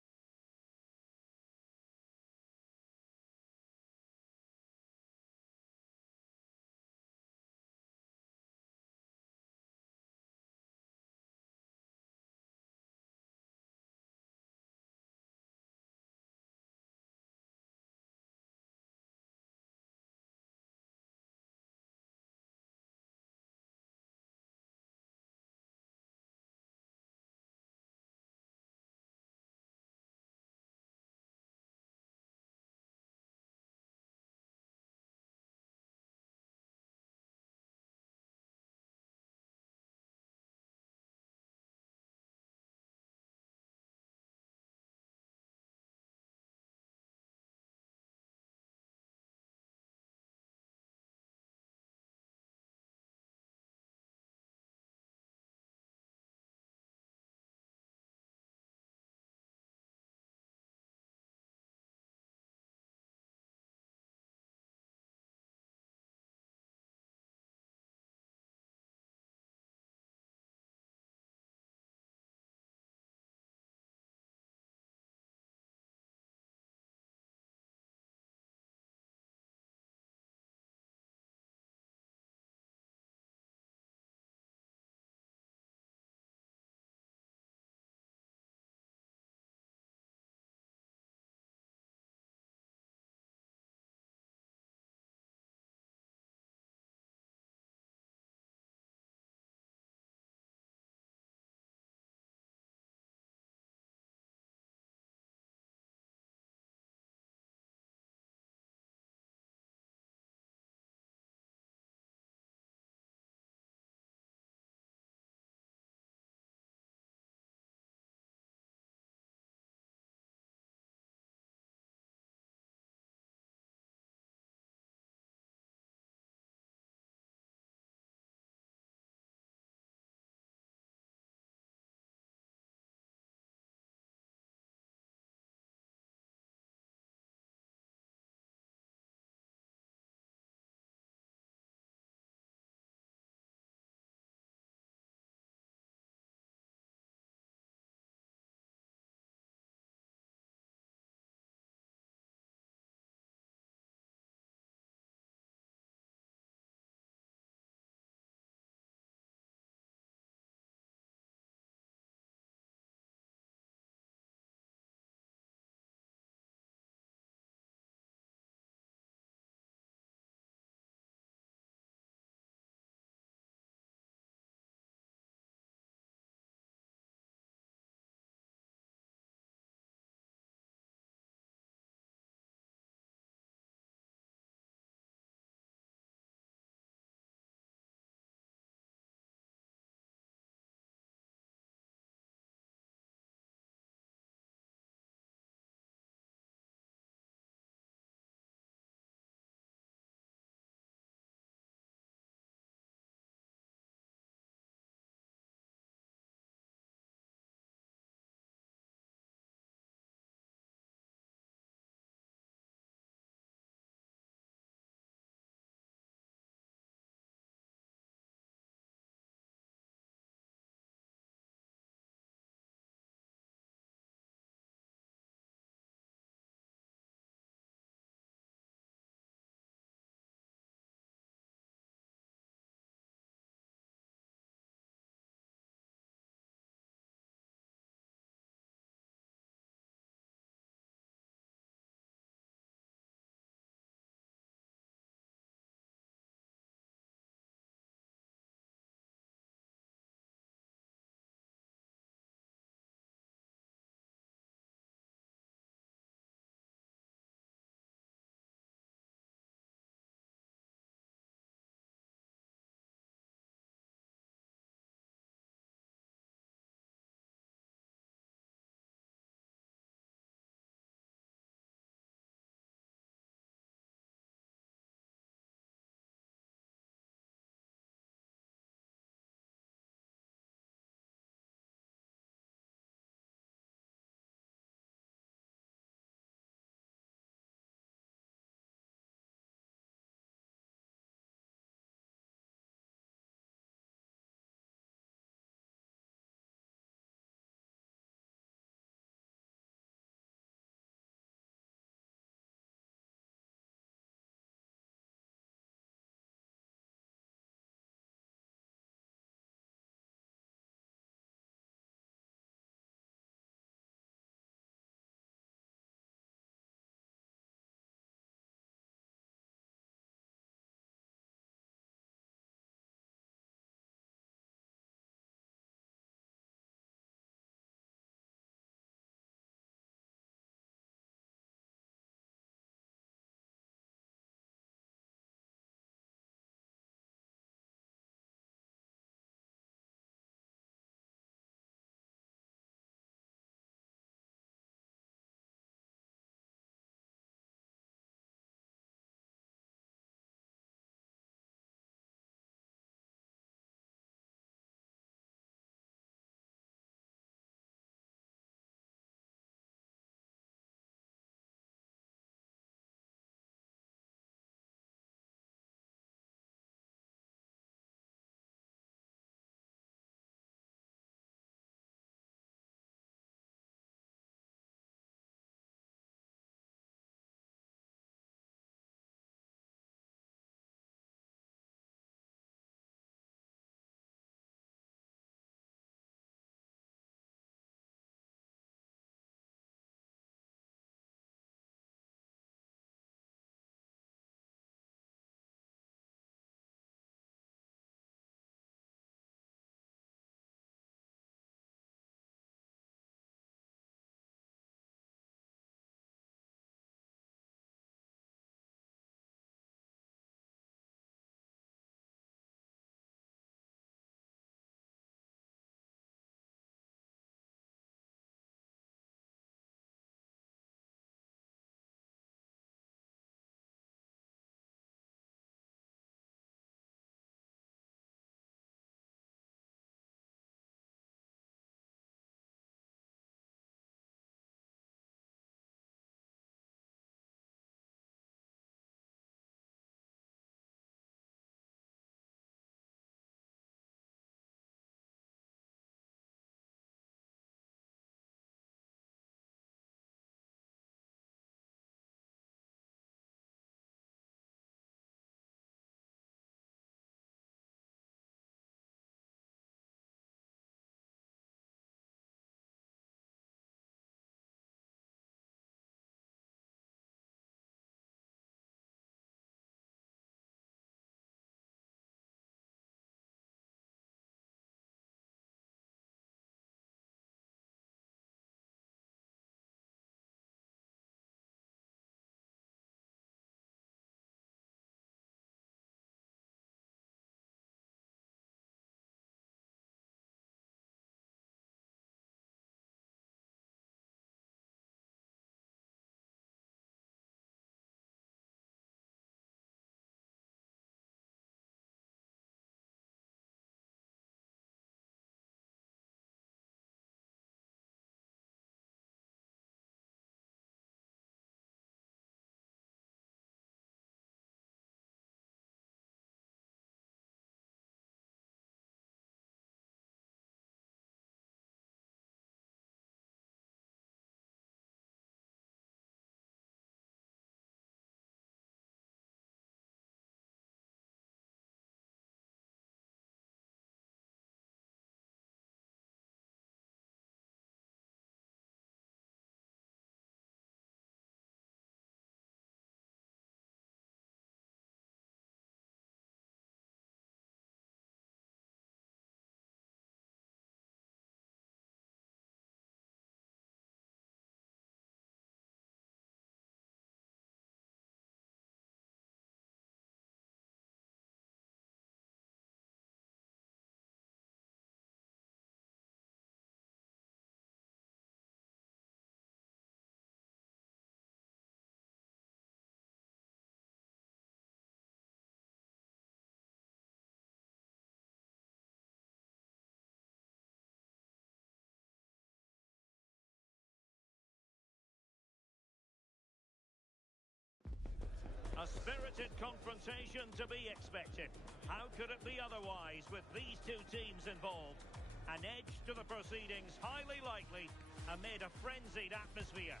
Spirited confrontation to be expected. How could it be otherwise with these two teams involved? An edge to the proceedings, highly likely, amid a frenzied atmosphere.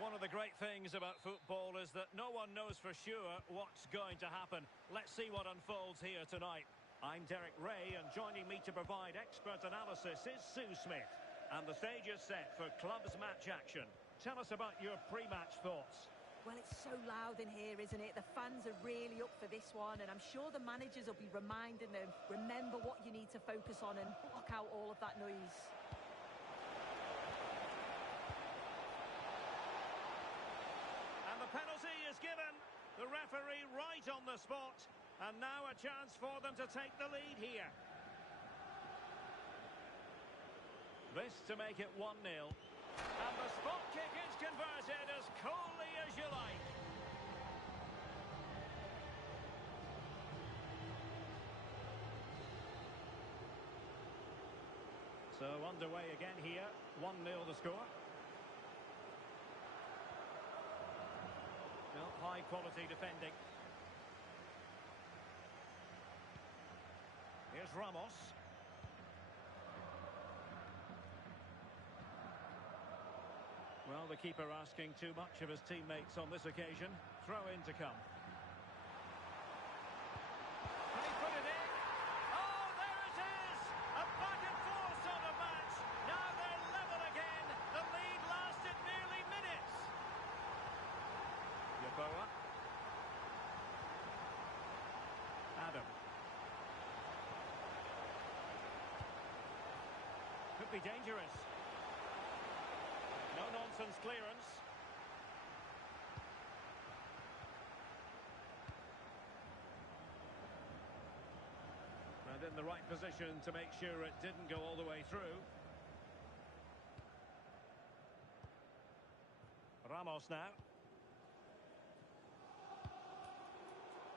One of the great things about football is that no one knows for sure what's going to happen. Let's see what unfolds here tonight. I'm Derek Ray, and joining me to provide expert analysis is Sue Smith. And the stage is set for clubs match action. Tell us about your pre-match thoughts. Well, it's so loud in here, isn't it? The fans are really up for this one, and I'm sure the managers will be reminding them, remember what you need to focus on and block out all of that noise. And the penalty is given. The referee right on the spot. And now a chance for them to take the lead here. This to make it 1-0. And the spot kick is converted as coolly as you like. So underway again here. 1-0 the score. Well, high quality defending. Here's Ramos. Well, the keeper asking too much of his teammates on this occasion. Throw in to come. Can he put it in? Oh, there it is! A back and forth sort of match. Now they're level again. The lead lasted nearly minutes. Yeboah. Adam. Could be dangerous. No-nonsense clearance. And in the right position to make sure it didn't go all the way through. Ramos now.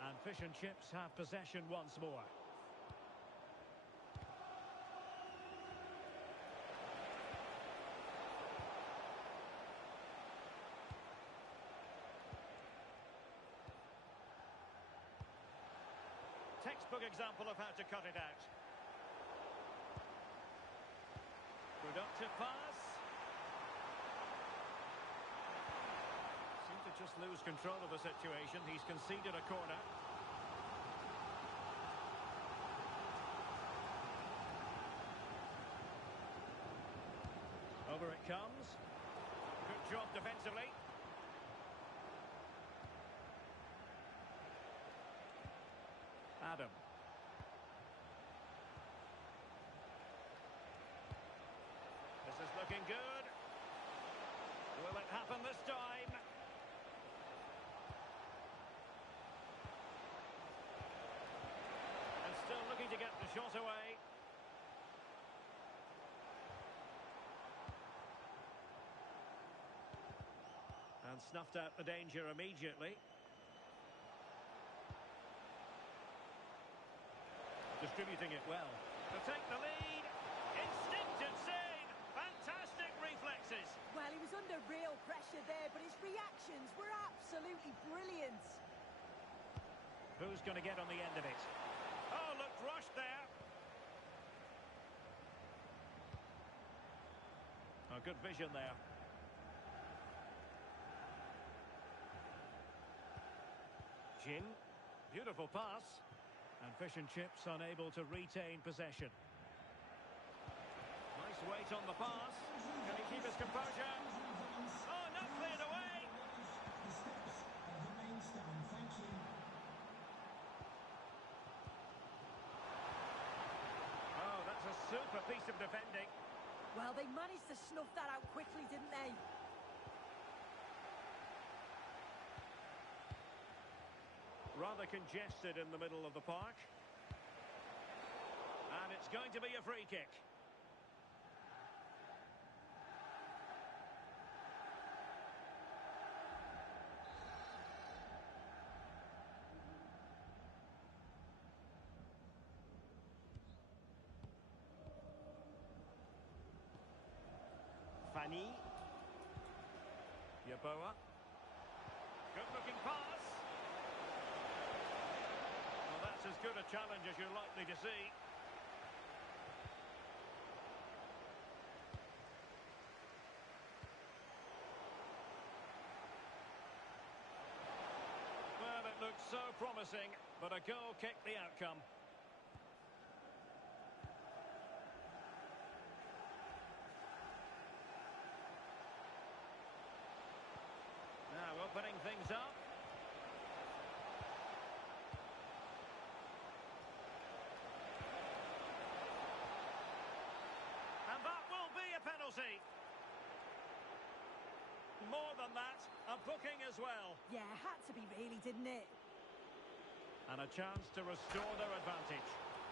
And Fish and Chips have possession once more. Textbook example of how to cut it out. Productive pass. Seemed to just lose control of the situation. He's conceded a corner. Over it comes. Good job defensively. Adam. This is looking good. Will it happen this time? And still looking to get the shot away. And snuffed out the danger immediately. Distributing it well. To take the lead. Instinctive save. Fantastic reflexes. Well, he was under real pressure there, but his reactions were absolutely brilliant. Who's going to get on the end of it? Oh, looked rushed there. Oh, good vision there. Jin. Beautiful pass. And Fish and Chips unable to retain possession. Nice weight on the pass. Can he keep his composure? Oh, not cleared away. Oh, that's a super piece of defending. Well, they managed to snuff that out quickly, didn't they? Rather congested in the middle of the park. And it's going to be a free kick. Fanny. Yeboah. Good looking pass. Well, that's as good a challenge as you're likely to see. Well, it looked so promising, but a goal kicked the outcome. Now opening things up. And that will be a penalty. More than that, a booking as well. Yeah, had to be really, didn't it? And a chance to restore their advantage.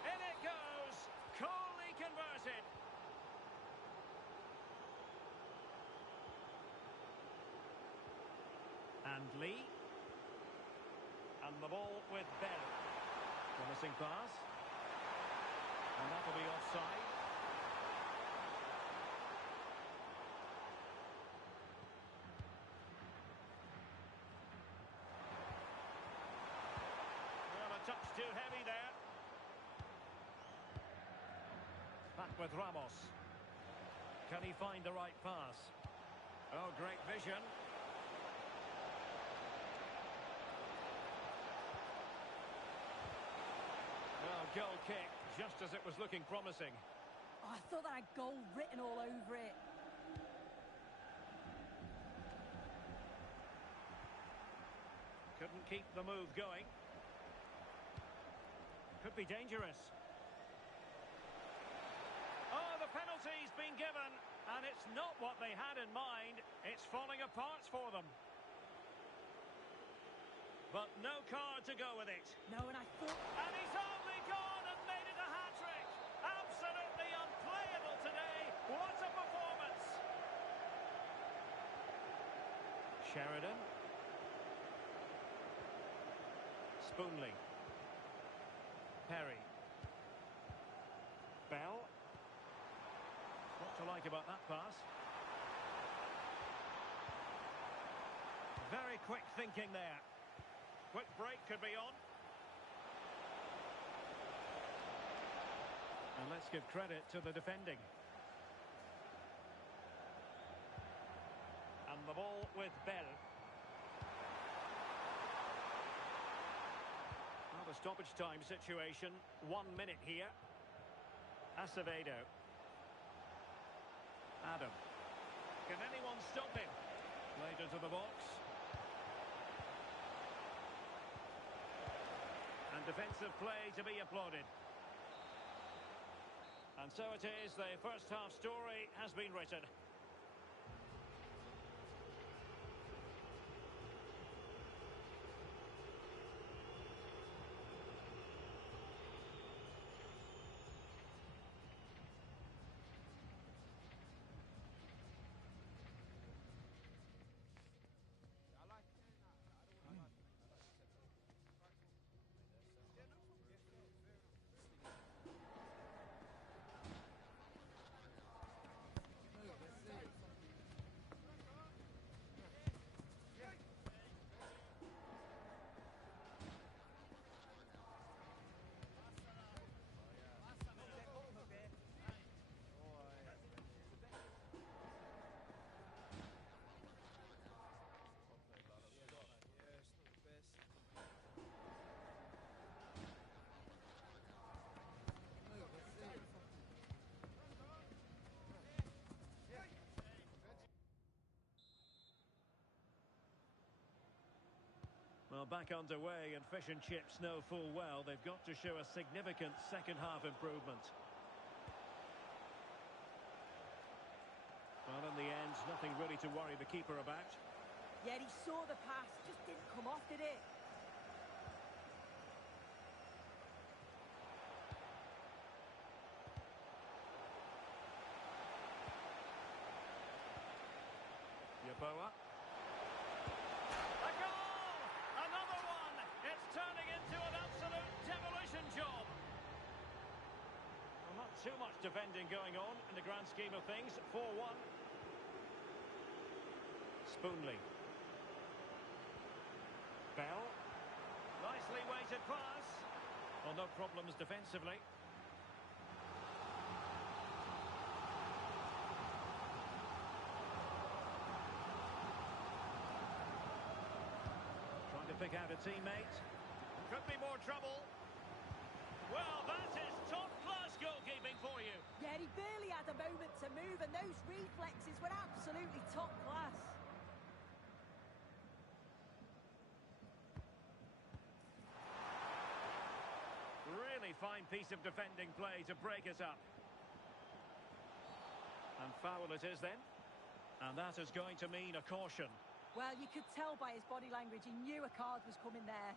In it goes! Coolly converted. And Lee. And the ball with Bell. Promising pass. And that'll be offside. Well, a touch too heavy there. Back with Ramos. Can he find the right pass? Oh, great vision. Well, goal kick, just as it was looking promising. Oh, I thought that had goal written all over it. Couldn't keep the move going. Could be dangerous. Oh, the penalty's been given, and it's not what they had in mind. It's falling apart for them. But no card to go with it. No, and I thought... And he's only gone and made it a hat-trick. Absolutely unplayable today. What a performance. Sheridan. Spoonley. Perry. Bell. What to like about that pass? Very quick thinking there. Quick break could be on. And let's give credit to the defending. And the ball with Bell. Well, the stoppage time situation. 1 minute here. Acevedo. Adam. Can anyone stop him? Played into the box. And defensive play to be applauded. And so it is, the first half story has been written. Well, back underway, and fish and chips know full well they've got to show a significant second-half improvement. Well, in the end, nothing really to worry the keeper about. Yeah, he saw the pass, just didn't come off, did it? Yaboa. A goal! Another one! It's turning into an absolute demolition job. Well, not too much defending going on in the grand scheme of things. 4-1. Spoonley. Bell. Nicely weighted pass. Well, no problems defensively. Trying to pick out a teammate. Could be more trouble. Well, that is top-class goalkeeping for you. Yeah, he barely had a moment to move, and those reflexes were absolutely top class. Really fine piece of defending play to break it up. And foul it is then. And that is going to mean a caution. Well, you could tell by his body language, he knew a card was coming there.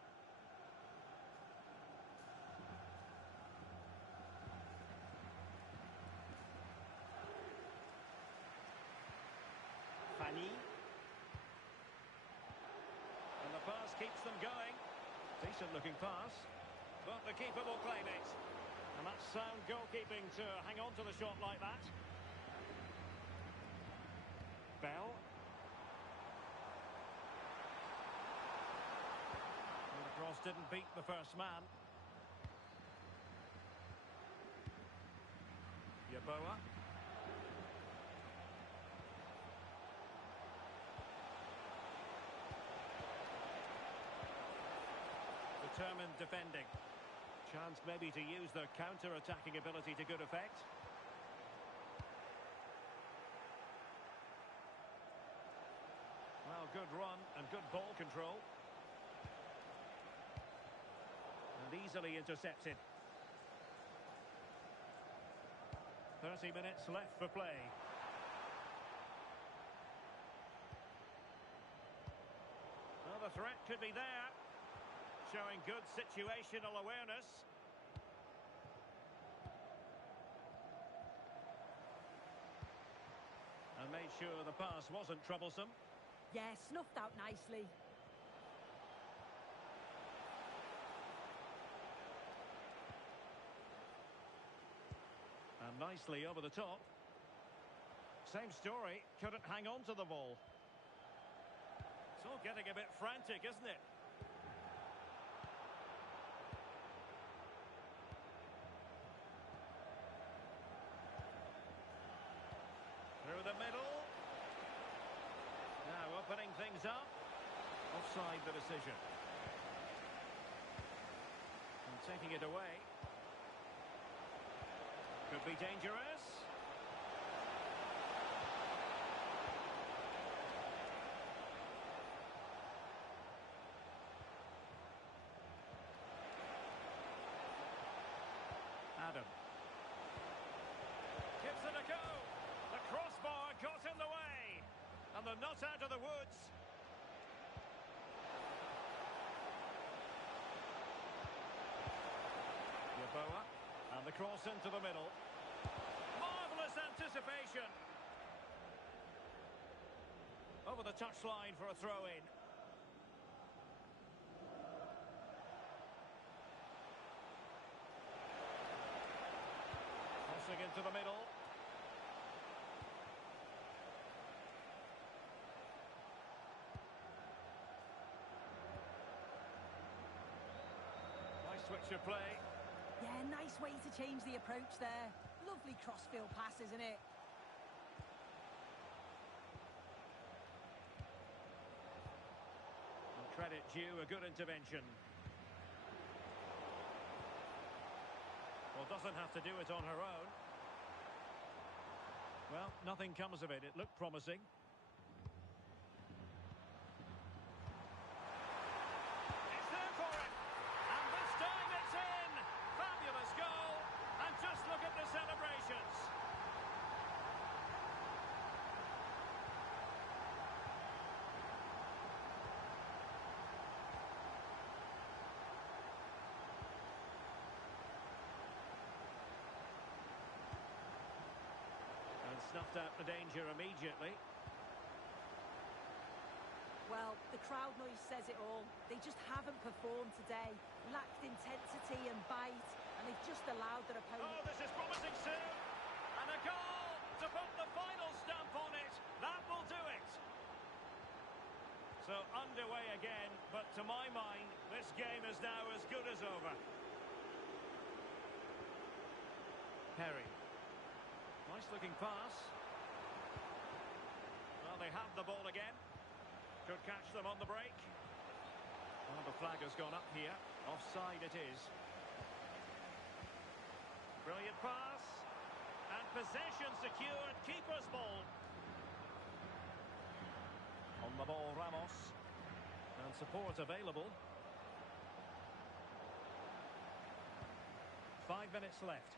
Fanny. And the pass keeps them going. Decent looking pass. But the keeper will claim it. And that's sound goalkeeping to hang on to the shot like that. Bell. And the cross didn't beat the first man. Yeboah. Determined defending. Chance maybe to use their counter-attacking ability to good effect. Well, good run and good ball control. And easily intercepted. 30 minutes left for play. Well, the threat could be there. Showing good situational awareness. And made sure the pass wasn't troublesome. Yeah, snuffed out nicely. And nicely over the top. Same story, couldn't hang on to the ball. It's all getting a bit frantic, isn't it? Through the middle. Now opening things up. Offside the decision. And taking it away. Could be dangerous. Adam. Gives it a go. The crossbar got in the way. And they're not out of the woods. Yeboah. And the cross into the middle. Marvellous anticipation. Over the touchline for a throw-in. Crossing into the middle. Nice switch of play. Yeah, nice way to change the approach there. Lovely crossfield pass, isn't it? And credit due, a good intervention. Well, doesn't have to do it on her own. Well, nothing comes of it. It looked promising. It's there for it. And this time it's in. Fabulous goal. And just look at the celebrations. And snuffed out the danger immediately. Well, the crowd noise says it all. They just haven't performed today. Lacked intensity and bite, and they've just allowed their opponent... Oh, this is promising soon. And a goal to put the final stamp on it. That will do it. So underway again, but to my mind, this game is now as good as over. Perry. Nice looking pass. Well, they have the ball again. Could catch them on the break. Well, the flag has gone up here. Offside it is. Brilliant pass. And possession secured. Keeper's ball. On the ball, Ramos. And support available. 5 minutes left.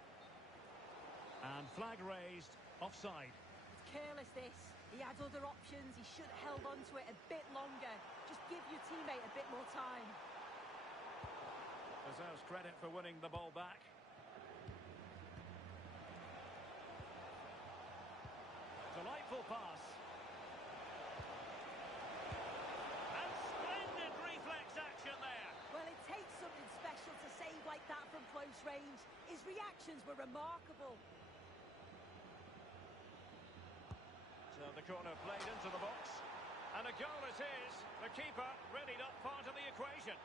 And flag raised. Offside. It's careless, this. He had other options. He should have held on to it a bit longer. Just give your teammate a bit more time. Deserves credit for winning the ball back. Delightful pass. And splendid reflex action there. Well, it takes something special to save like that from close range. His reactions were remarkable. So the corner played into the box. And a goal it is. The keeper really not part of the equation.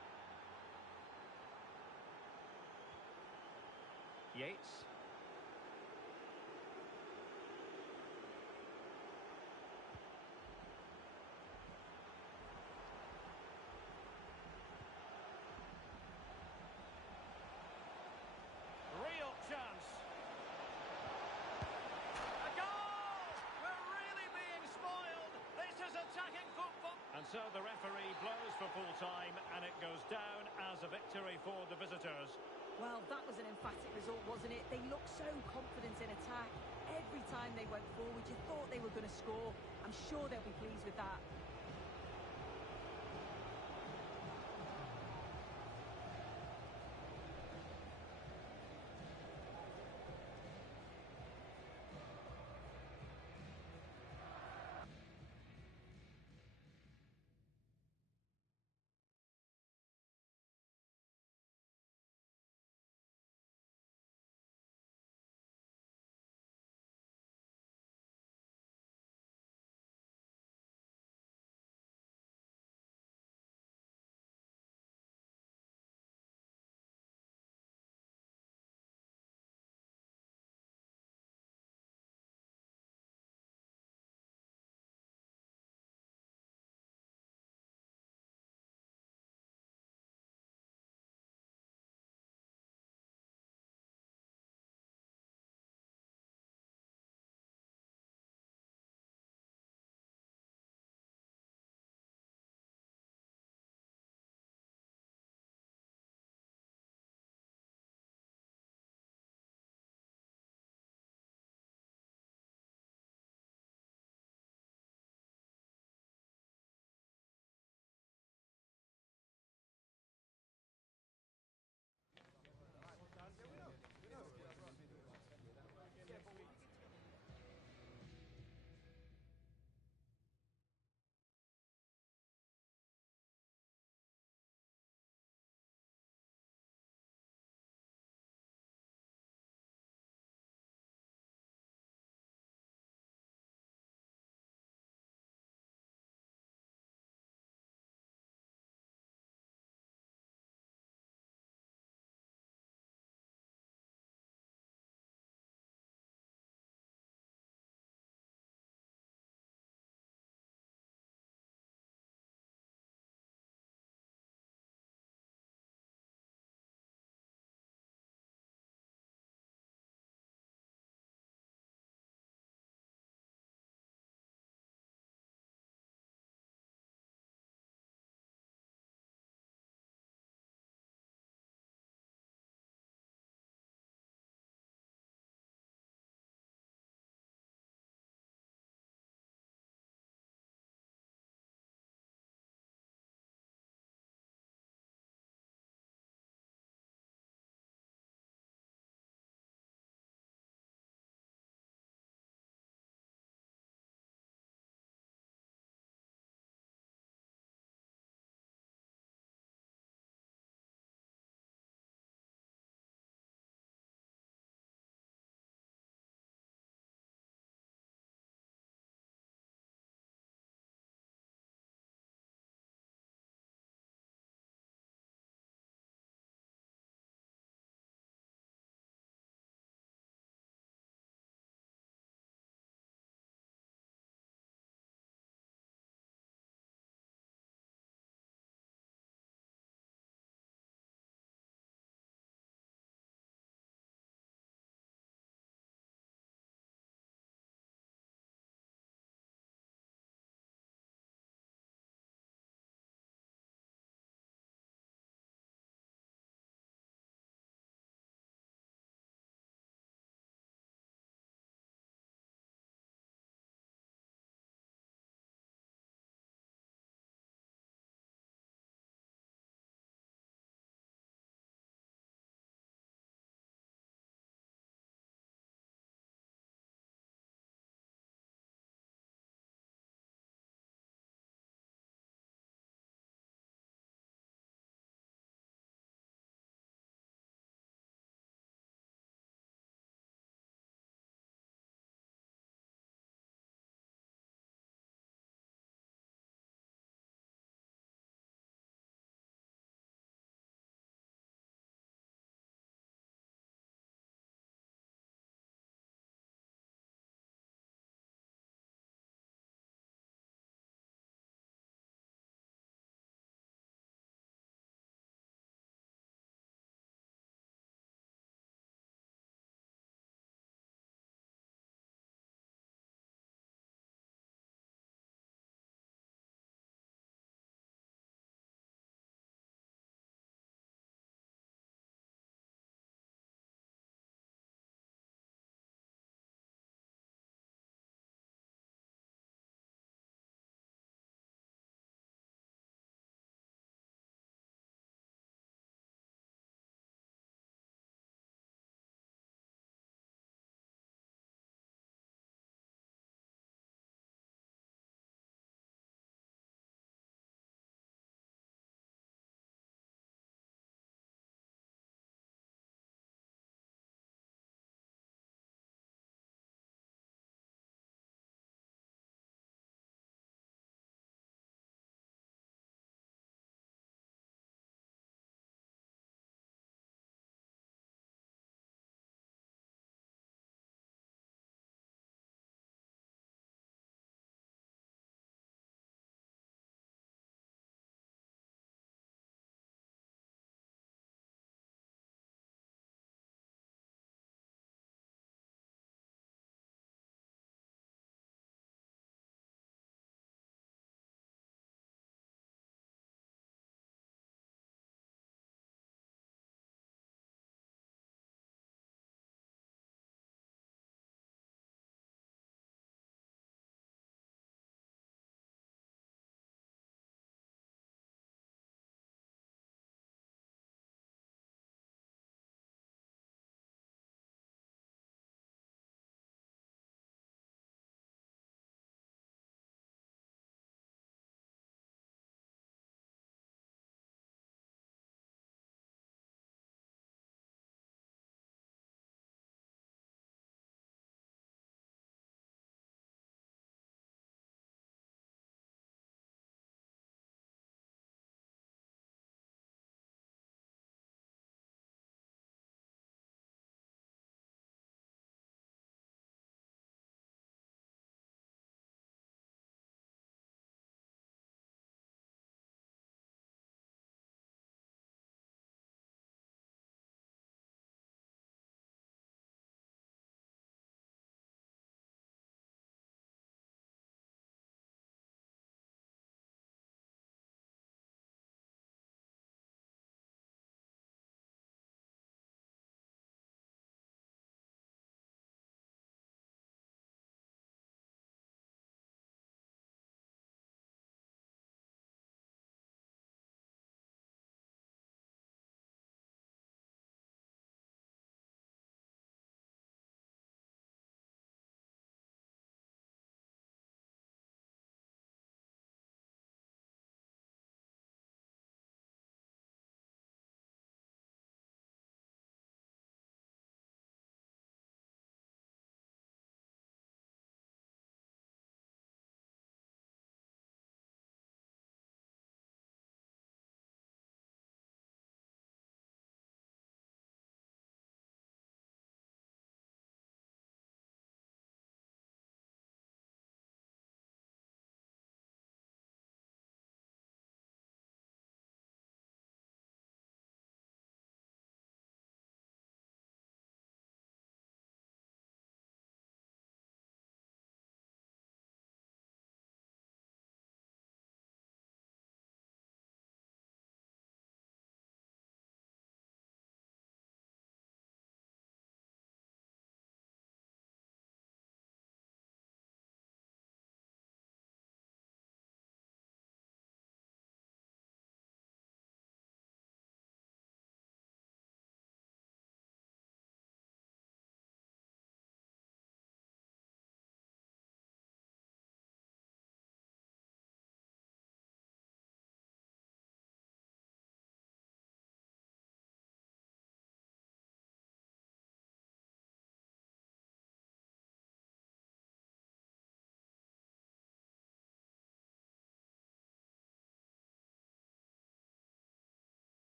Yates. Real chance. A goal! We're really being spoiled. This is attacking football. And so the referee blows for full time, and it goes down as a victory for the visitors. Well, that was an emphatic result, wasn't it? They looked so confident in attack. Every time they went forward, you thought they were going to score. I'm sure they'll be pleased with that.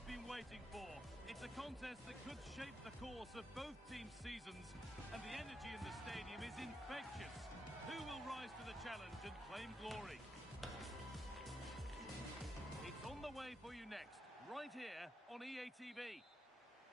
we've been waiting for. It's a contest that could shape the course of both teams' seasons, and the energy in the stadium is infectious. Who will rise to the challenge and claim glory? It's on the way for you next, right here on EA TV.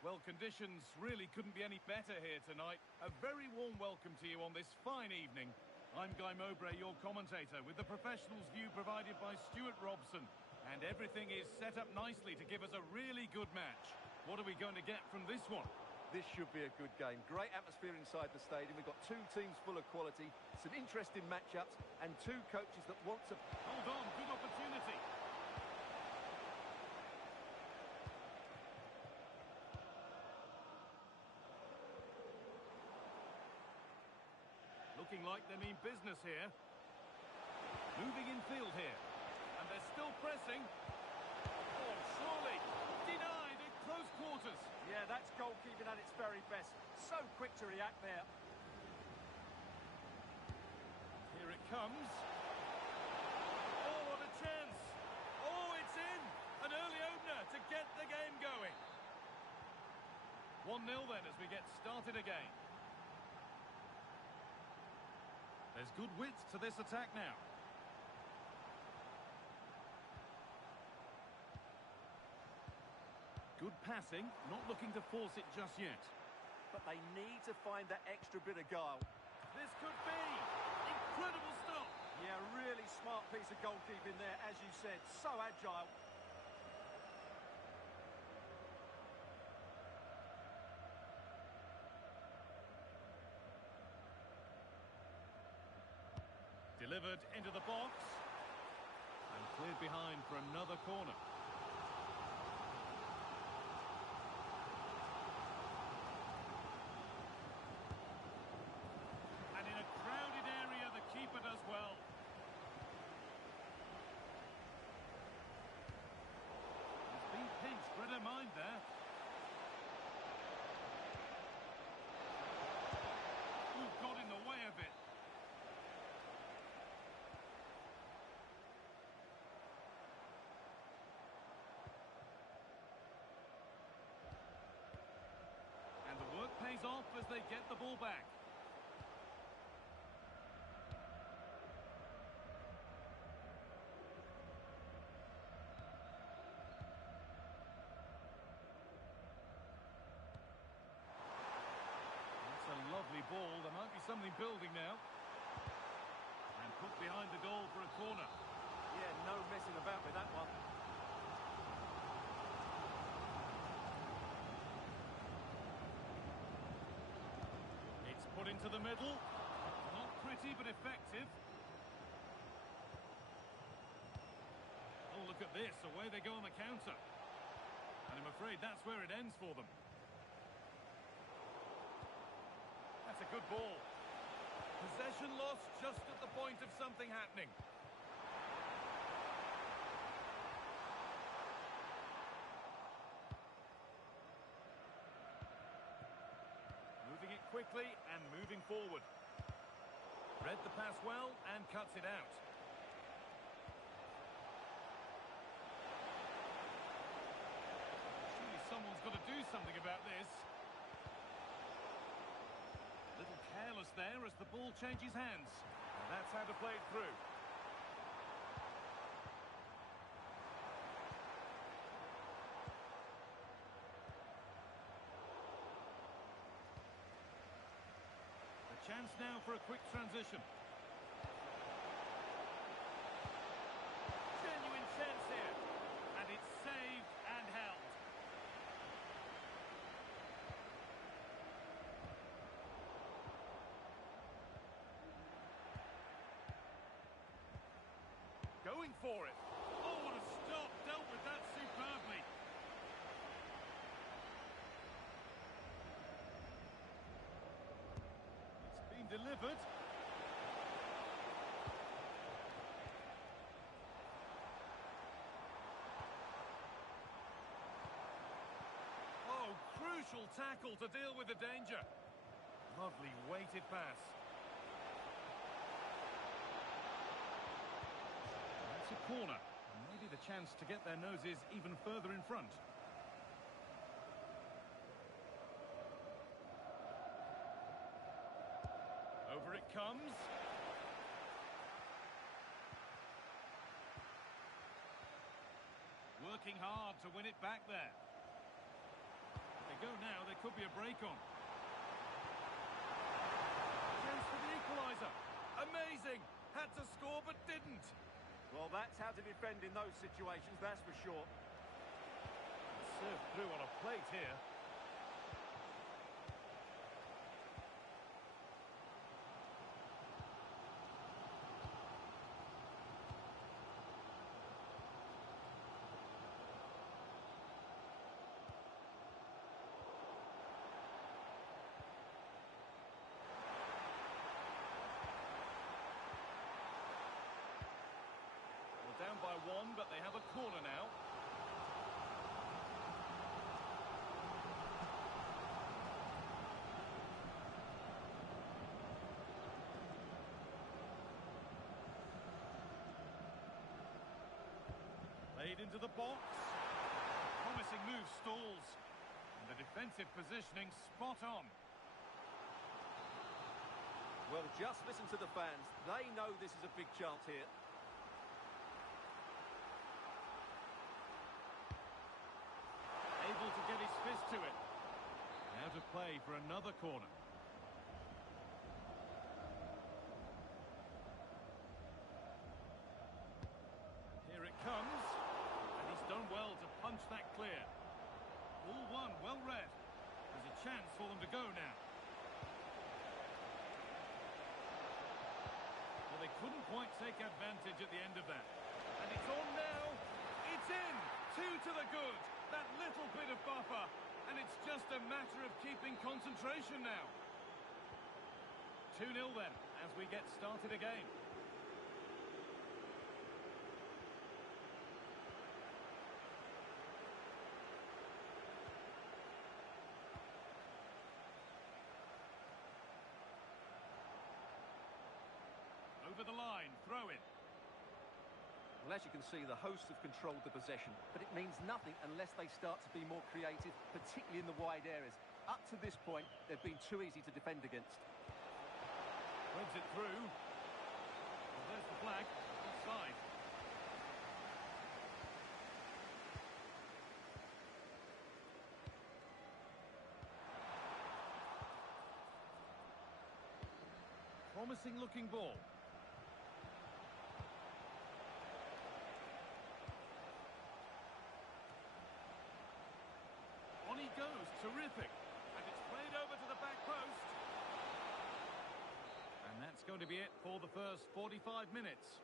Well, conditions really couldn't be any better here tonight. A very warm welcome to you on this fine evening. I'm Guy Mowbray, your commentator, with the professionals' view provided by Stuart Robson. And everything is set up nicely to give us a really good match. What are we going to get from this one? This should be a good game. Great atmosphere inside the stadium. We've got two teams full of quality, some interesting matchups, and two coaches that want to... Hold on, good opportunity. Looking like they mean business here. Moving in field here. And they're still pressing. Oh, surely. Denied at close quarters. Yeah, that's goalkeeping at its very best. So quick to react there. Here it comes. Oh, what a chance. Oh, it's in. An early opener to get the game going. 1-0 then as we get started again. There's good width to this attack now. Good passing, not looking to force it just yet. But they need to find that extra bit of guile. This could be! Incredible stop! Yeah, really smart piece of goalkeeping there, as you said. So agile. Delivered into the box. And cleared behind for another corner. And in a crowded area, the keeper does well. He's been pinched, read her mind there. Ooh, got in the way of it. Pays off as they get the ball back. That's a lovely ball. There might be something building now. And put behind the goal for a corner. Yeah, no messing about with that one. Put into the middle. Not pretty, but effective. Oh, look at this. Away they go on the counter. And I'm afraid that's where it ends for them. That's a good ball. Possession lost just at the point of something happening. Moving it quickly and moving forward. Read the pass well and cuts it out. Surely someone's got to do something about this. Little careless there as the ball changes hands. And that's how to play it through. Chance now for a quick transition. Genuine chance here. And it's saved and held. Going for it. Oh, what a stop. Dealt with that superbly. Delivered. Oh, crucial tackle to deal with the danger. Lovely weighted pass. That's a corner. Maybe the chance to get their noses even further in front. it comes. Working hard to win it back there. If they go now, there could be a break on. Chance for the equaliser. Amazing! Had to score but didn't. Well, that's how to defend in those situations, that's for sure. Served through on a plate here. Down by one, but they have a corner now. Played into the box. Promising move stalls. And the defensive positioning spot on. Well, just listen to the fans. They know this is a big chance here. Able to get his fist to it. Now to play for another corner. Here it comes. And he's done well to punch that clear. All one, well read. There's a chance for them to go now. Well, they couldn't quite take advantage at the end of that. And it's on now. It's in. 2 to the good. That little bit of buffer, and it's just a matter of keeping concentration now. 2-0 then, as we get started again. Over the line, throw it. Well, as you can see, the hosts have controlled the possession, but it means nothing unless they start to be more creative, particularly in the wide areas. Up to this point, they've been too easy to defend against. Threads it through. Well, there's the flag. Offside. Promising looking ball. On he goes, terrific. And it's played over to the back post. And that's going to be it for the first 45 minutes.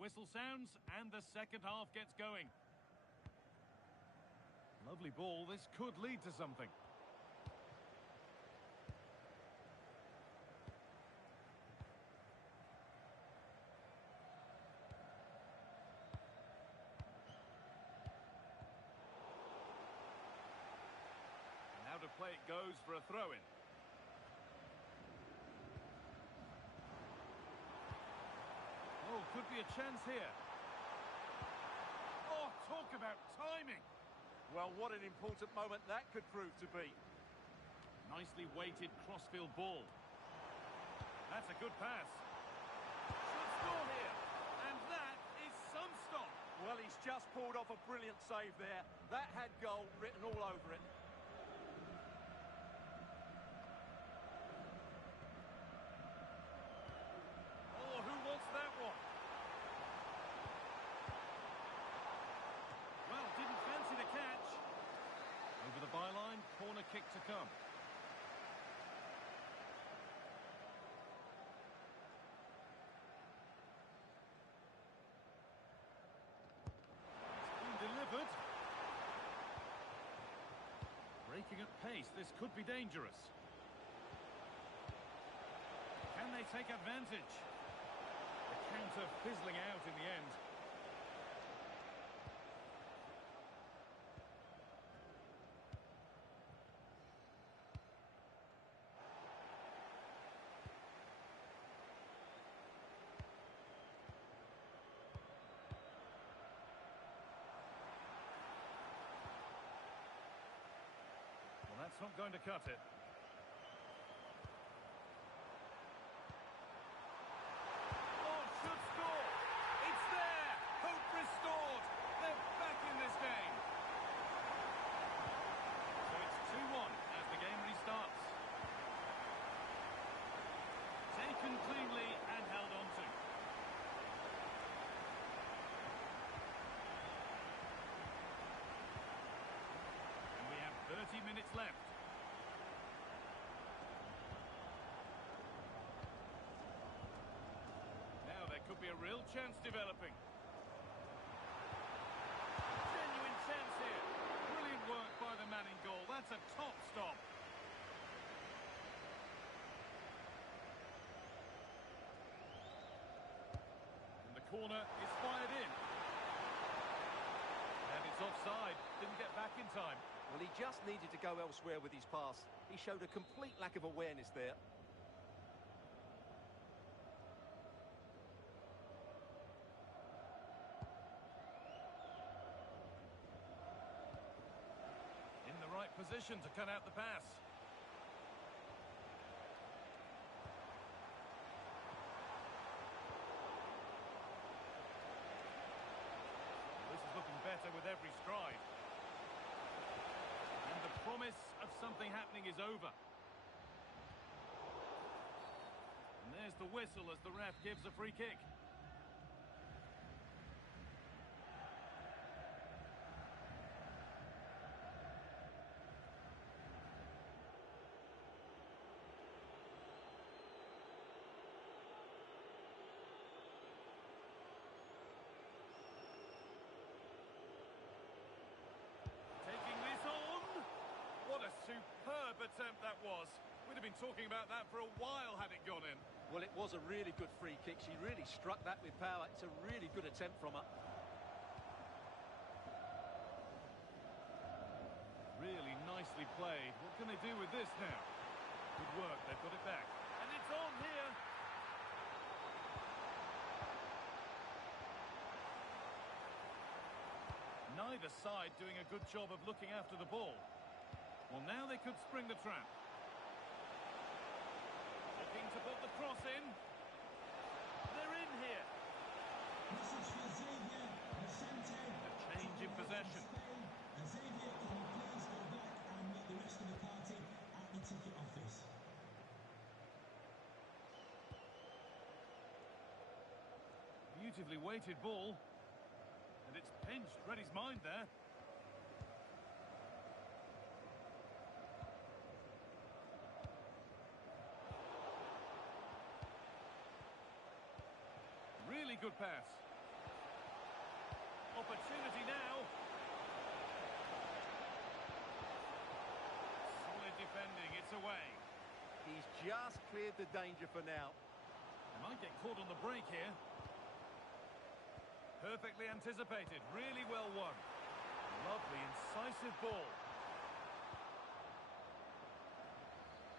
Whistle sounds and the second half gets going. Lovely ball, this could lead to something. Now to play it goes for a throw-in. Oh, could be a chance here. Oh, talk about timing. Well, what an important moment that could prove to be. Nicely weighted crossfield ball. That's a good pass. Should score here. And that is some stop. Well, he's just pulled off a brilliant save there. That had goal written all over it. Oh, who wants that one? Well, didn't fancy the catch. Over the byline, corner kick to come. Delivered. Breaking at pace, this could be dangerous. Can they take advantage? The counter fizzling out in the end. That's not going to cut it. Oh, should score! It's there! Hope restored! They're back in this game! So it's 2-1 as the game restarts. Taken cleanly and held on to. And we have 30 minutes left. Could be a real chance developing. Genuine chance here. Brilliant work by the man in goal. That's a top stop. And the corner is fired in. And it's offside. Didn't get back in time. Well, he just needed to go elsewhere with his pass. He showed a complete lack of awareness there. Position to cut out the pass. This is looking better with every stride. And the promise of something happening is over. And there's the whistle as the ref gives a free kick. Superb attempt that was. We'd have been talking about that for a while had it gone in. Well, it was a really good free kick. She really struck that with power. It's a really good attempt from her. Really nicely played. What can they do with this now? Good work. They've got it back. And it's on here. Neither side doing a good job of looking after the ball. Well, now they could spring the trap. Looking to put the cross in. They're in here. Message for Xavier, Vicente. A change in possession. Xavier, can you please go back and meet the rest of the party at the ticket office? Beautifully weighted ball. And it's pinched. Read his mind there. Really good pass. Opportunity now. Solid defending, it's away. He's just cleared the danger for now. Might get caught on the break here. Perfectly anticipated, really well won. Lovely, incisive ball.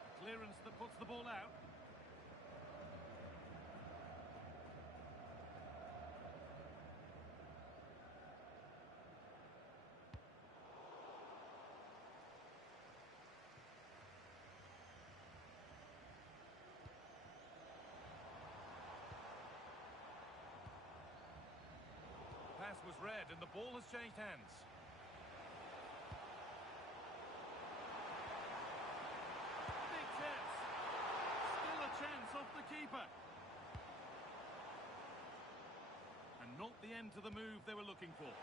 A clearance that puts the ball out. was read and the ball has changed hands. Big chance. Still a chance off the keeper. And not the end to the move they were looking for.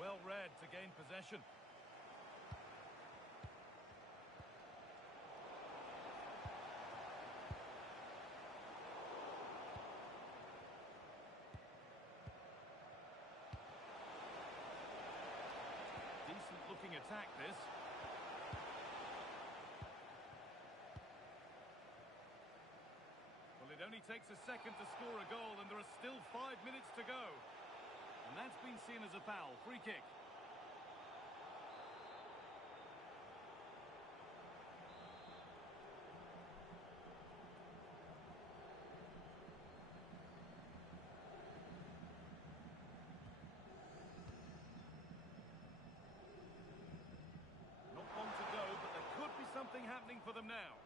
Well read to gain possession. Decent looking attack this. Well, it only takes a second to score a goal and there are still 5 minutes to go. And that's been seen as a foul. Free kick. Not long to go, but there could be something happening for them now.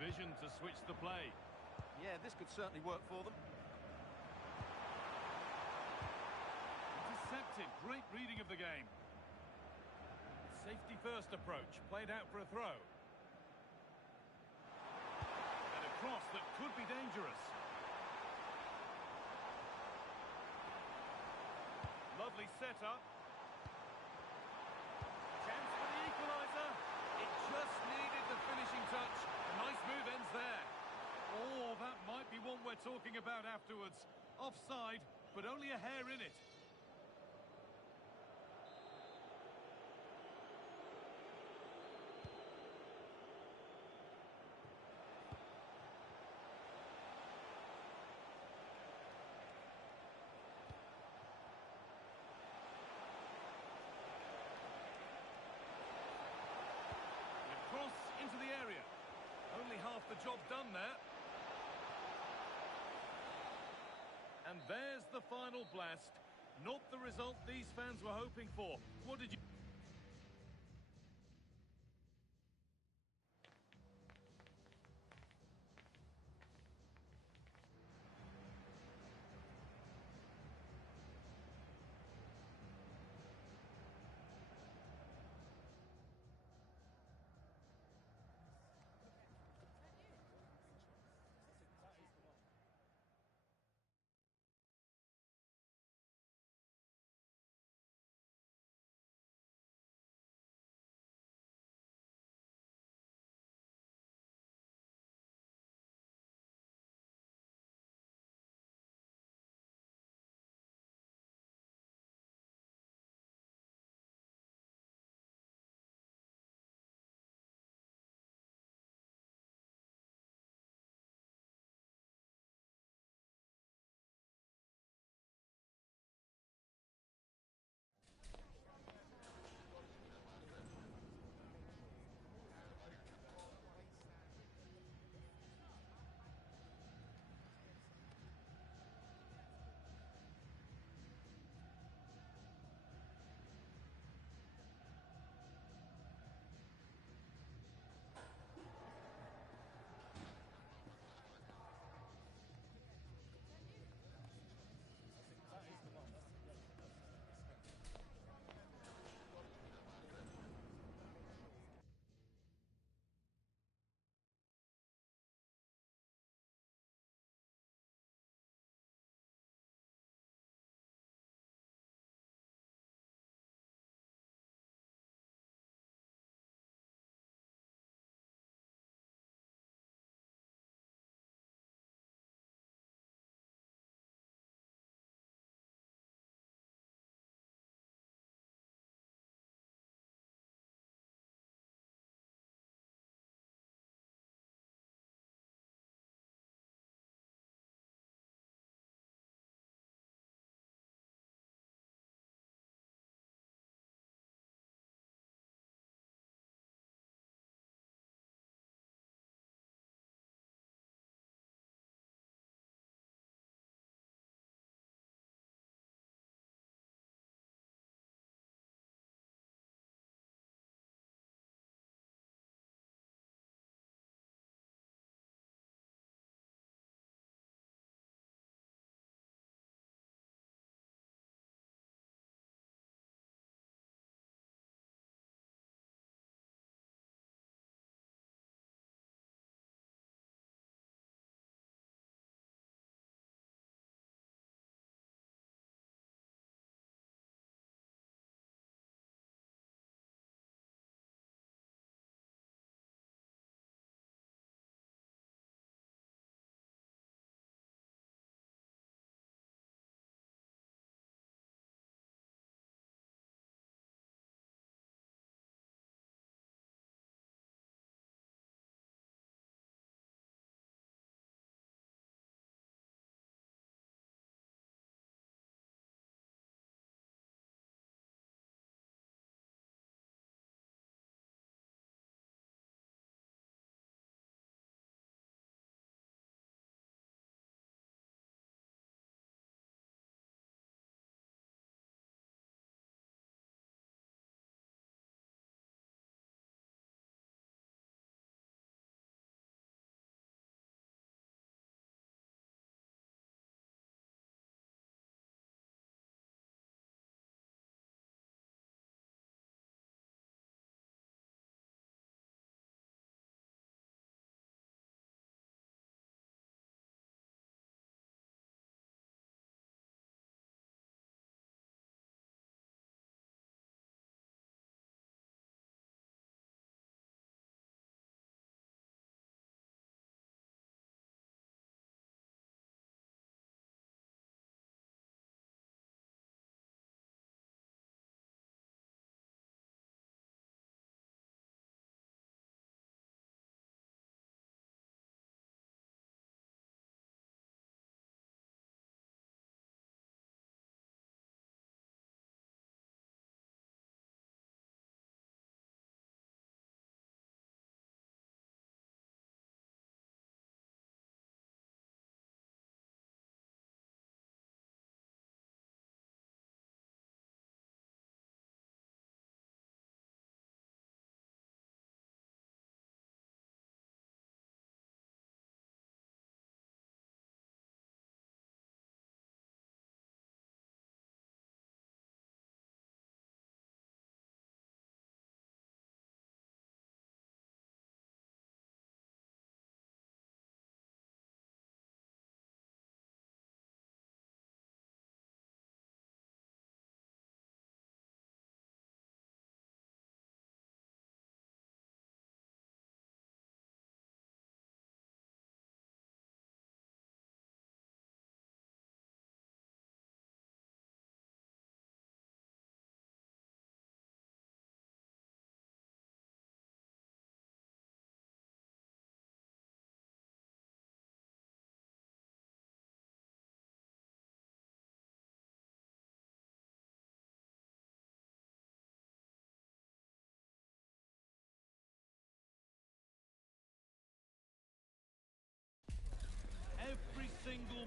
Vision to switch the play. Yeah, this could certainly work for them. Intercepted. Great reading of the game. Safety first approach. Played out for a throw. And a cross that could be dangerous. Lovely setup. Chance for the equaliser. It just needed the finishing touch. A nice move ends there. Oh, that might be one we're talking about afterwards. Offside, but only a hair in it. Cross into the area. Only half the job done there. And there's the final blast. Not the result these fans were hoping for. What did you...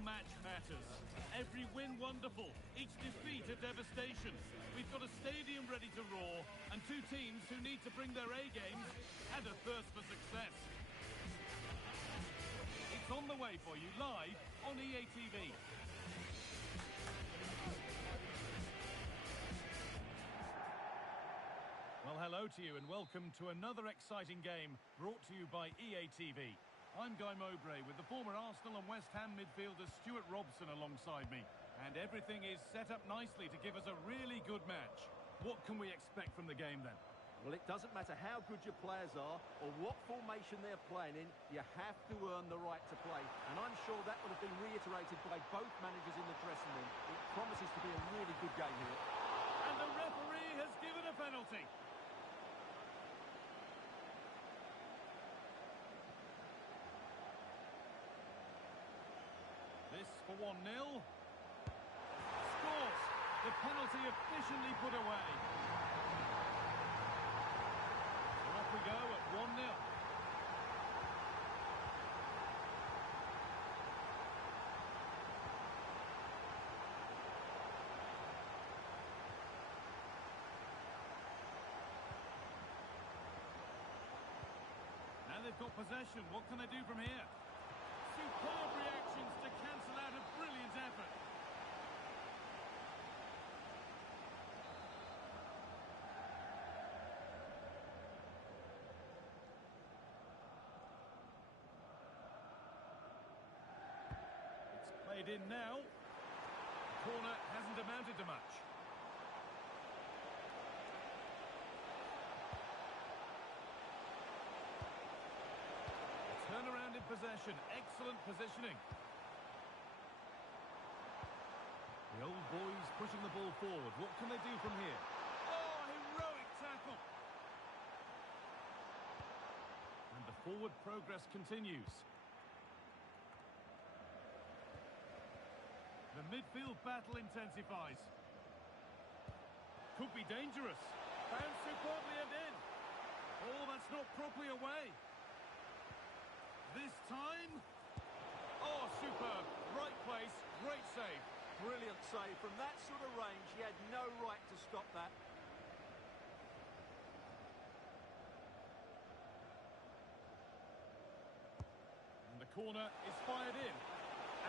match matters. Every win wonderful, each defeat a devastation. We've got a stadium ready to roar, and two teams who need to bring their A games and a thirst for success. It's on the way for you live on EA TV. Well, hello to you and welcome to another exciting game brought to you by EA TV. I'm Guy Mowbray with the former Arsenal and West Ham midfielder Stuart Robson alongside me. And everything is set up nicely to give us a really good match. What can we expect from the game then? Well, it doesn't matter how good your players are or what formation they're playing in, you have to earn the right to play. And I'm sure that would have been reiterated by both managers in the dressing room. It promises to be a really good game here. And the referee has given a penalty. This for 1-0. Scores! The penalty efficiently put away. So off we go at 1-0. Now they've got possession. What can they do from here? Superb reactions to cancel out a brilliant effort. It's played in now. The corner hasn't amounted to much. Turnaround in possession, excellent positioning. The old boys pushing the ball forward. What can they do from here? Oh, heroic tackle! And the forward progress continues. The midfield battle intensifies. Could be dangerous. Found superbly and in. Oh, that's not properly away. This time, oh, superb, right place, great save. Brilliant save. From that sort of range, he had no right to stop that. And the corner is fired in.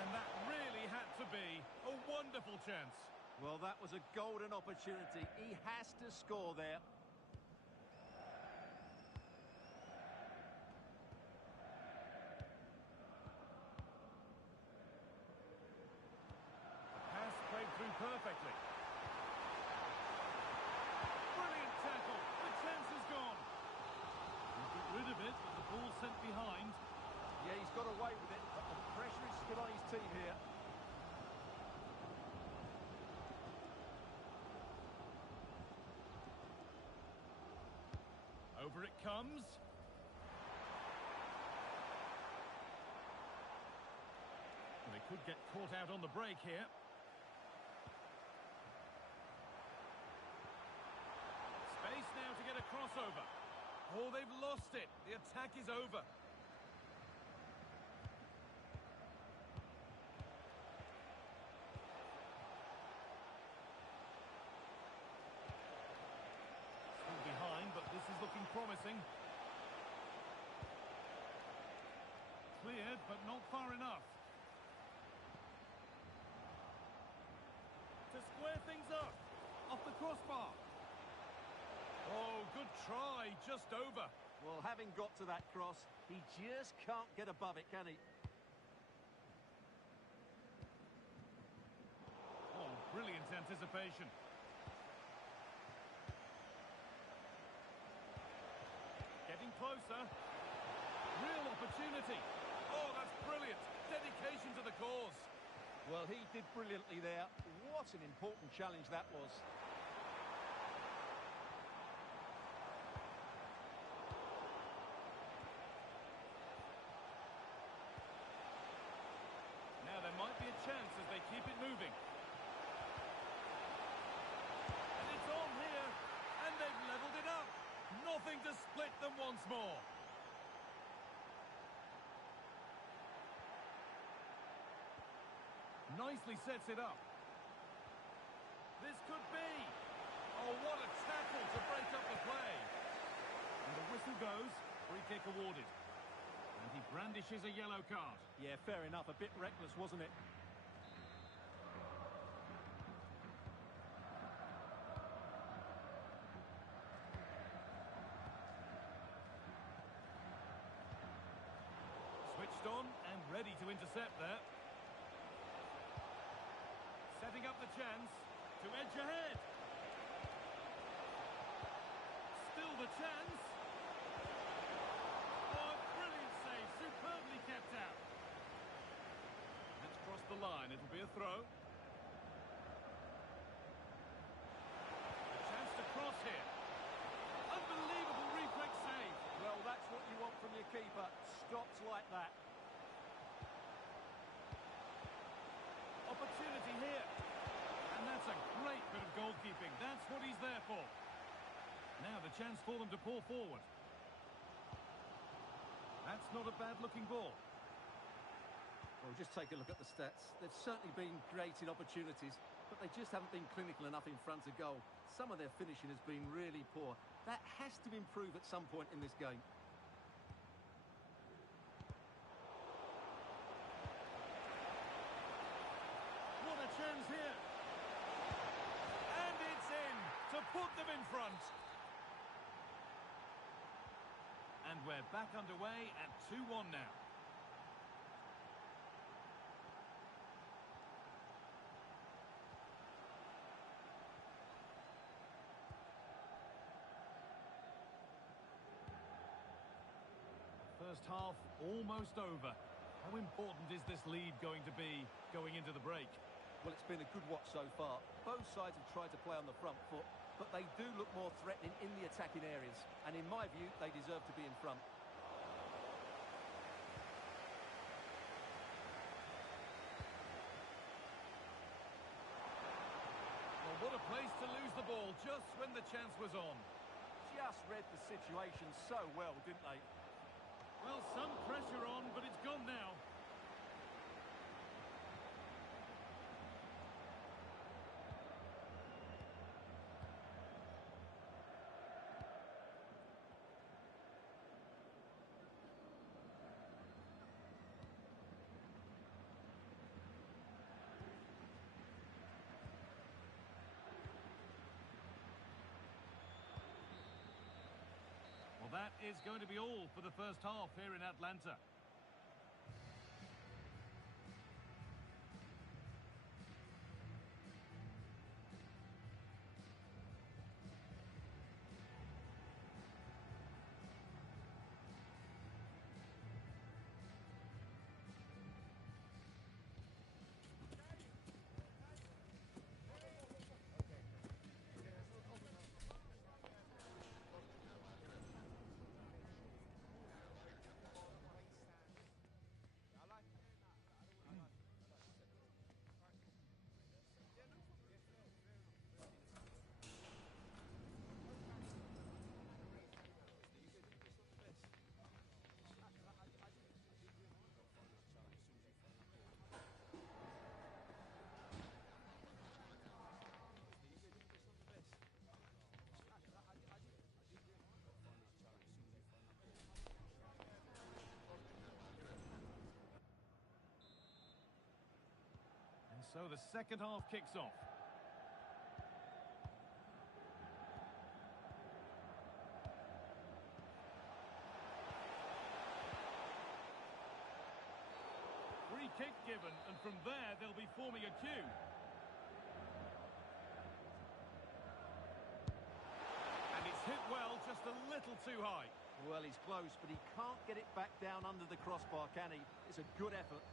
And that really had to be a wonderful chance. Well, that was a golden opportunity. He has to score there. Perfectly. Brilliant tackle. The chance is gone. He'll get rid of it, but the ball's sent behind. Yeah, he's got away with it, but the pressure is still on his team here. Over it comes. They could get caught out on the break here. Space now to get a crossover. Oh, they've lost it. The attack is over. Still behind, but this is looking promising. Cleared, but not far enough. To square things up. Off the crossbar. Oh, good try, just over. Well, having got to that cross, he just can't get above it, can he? Oh, brilliant anticipation. Getting closer. Real opportunity. Oh, that's brilliant. Dedication to the cause. Well, he did brilliantly there. What an important challenge that was. Now there might be a chance as they keep it moving. And it's on here, and they've levelled it up. Nothing to split them once more. Nicely sets it up. This could be. Oh, what a tackle to break up the play. And the whistle goes. Free kick awarded. And he brandishes a yellow card. Yeah, fair enough. A bit reckless, wasn't it? Switched on and ready to intercept there. Setting up the chance to edge ahead. Still the chance. Oh, brilliant save. Superbly kept out. Let's cross the line. It'll be a throw. A chance to cross here. Unbelievable reflex save. Well, that's what you want from your keeper. Stops like that. Opportunity here. And that's a great bit of goalkeeping. That's what he's there for. Now the chance for them to pull forward. That's not a bad-looking ball. Well, just take a look at the stats. They've certainly been creating opportunities, but they just haven't been clinical enough in front of goal. Some of their finishing has been really poor. That has to improve at some point in this game. What a chance here. And it's in to put them in front. And we're back underway at 2-1 now. First half almost over. How important is this lead going to be going into the break? Well, it's been a good watch so far. Both sides have tried to play on the front foot, but they do look more threatening in the attacking areas. And in my view, they deserve to be in front. Well, what a place to lose the ball just when the chance was on. Just read the situation so well, didn't they? Well, some pressure on, but it's gone now. Well, that is going to be all for the first half here in Atlanta. So the second half kicks off. Free kick given, and from there they'll be forming a queue. And it's hit well, just a little too high. Well, he's close, but he can't get it back down under the crossbar, can he? It's a good effort.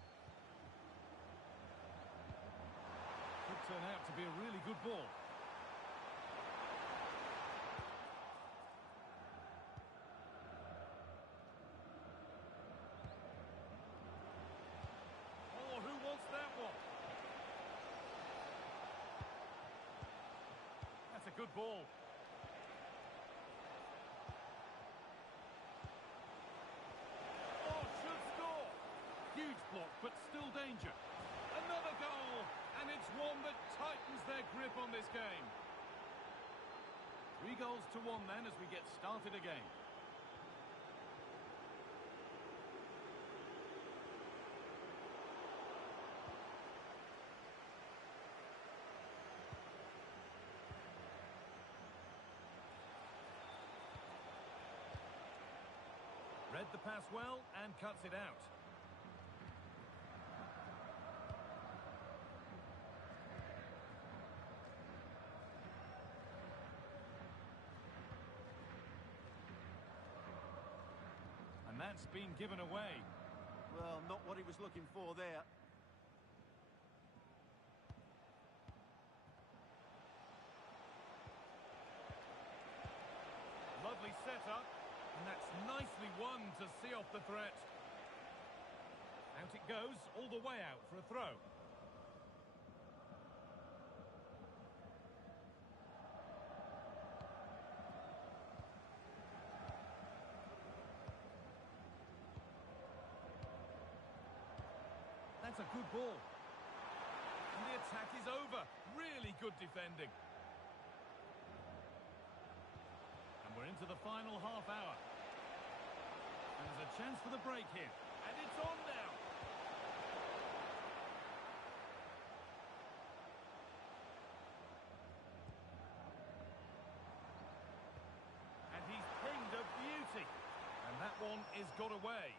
Could turn out to be a really good ball. Oh, who wants that one? That's a good ball. Oh, should score. Huge block, but still danger. Another goal. And it's one that tightens their grip on this game. 3 goals to 1 then as we get started again. Read the pass well and cuts it out. And that's been given away. Well, not what he was looking for there. Lovely setup. And that's nicely won to see off the threat. Out it goes, all the way out for a throw. That's a good ball. And the attack is over. Really good defending. And we're into the final half hour. And there's a chance for the break here. And it's on now. And he's pinged a beauty. And that one is got away.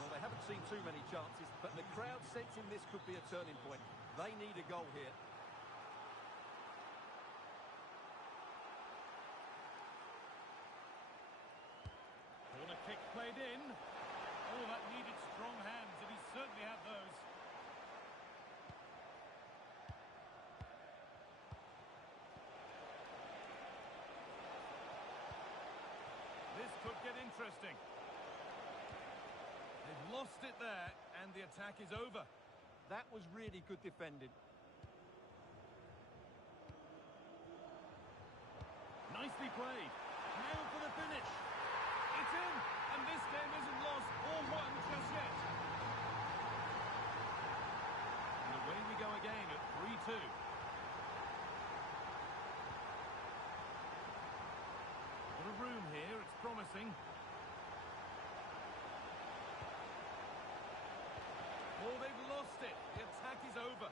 Well, they haven't seen too many chances, but the crowd sensing this could be a turning point. They need a goal here. Corner kick played in. Oh, that needed strong hands, and he certainly had those. This could get interesting. They've lost it there, and the attack is over. That was really good defending. Nicely played. Now for the finish. It's in, and this game isn't lost or won just yet. And away we go again at 3-2. Got a room here, it's promising. Oh, they've lost it. The attack is over.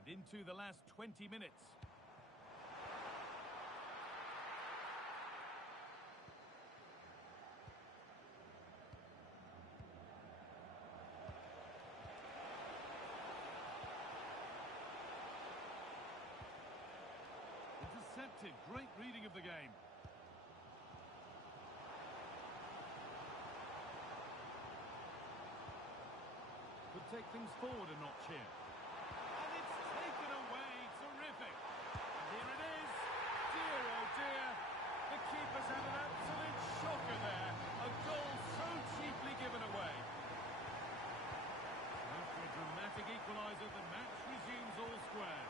And into the last 20 minutes. Intercepted. Great reading of the game. Could take things forward a notch here. And it's taken away. Terrific. And here it is. Dear, oh dear. The keeper's had an absolute shocker there. A goal so cheaply given away. After a dramatic equaliser, the match resumes all square.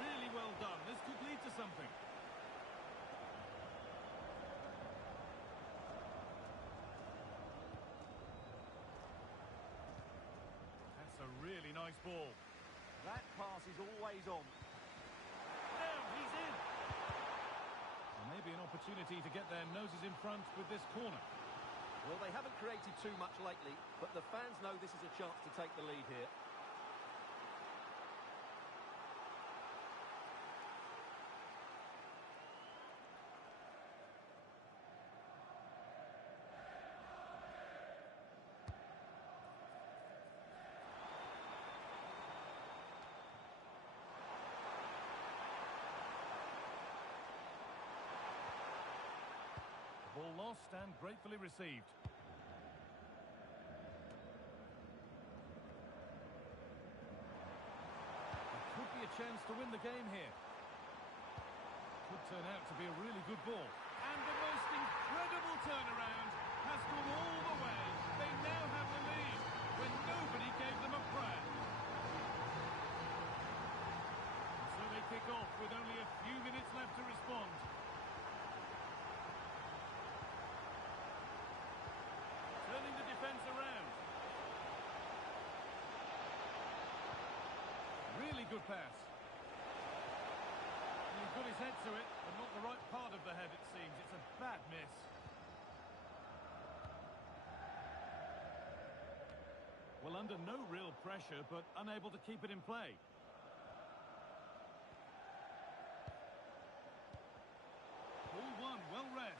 Really well done. This could lead to something. That's a really nice ball. That pass is always on. Now he's in. Well, maybe an opportunity to get their noses in front with this corner. Well, they haven't created too much lately, but the fans know this is a chance to take the lead here. Ball lost and gratefully received. There could be a chance to win the game here. Could turn out to be a really good ball. And the most incredible incredible turnaround has gone all the way. They now have the lead when nobody gave them a prayer. So they kick off with only a few minutes left to respond. Turning the defence around. Really good pass. He's got his head to it, but not the right part of the head, it seems. It's a bad miss. Well, under no real pressure, but unable to keep it in play. Ball one, well read.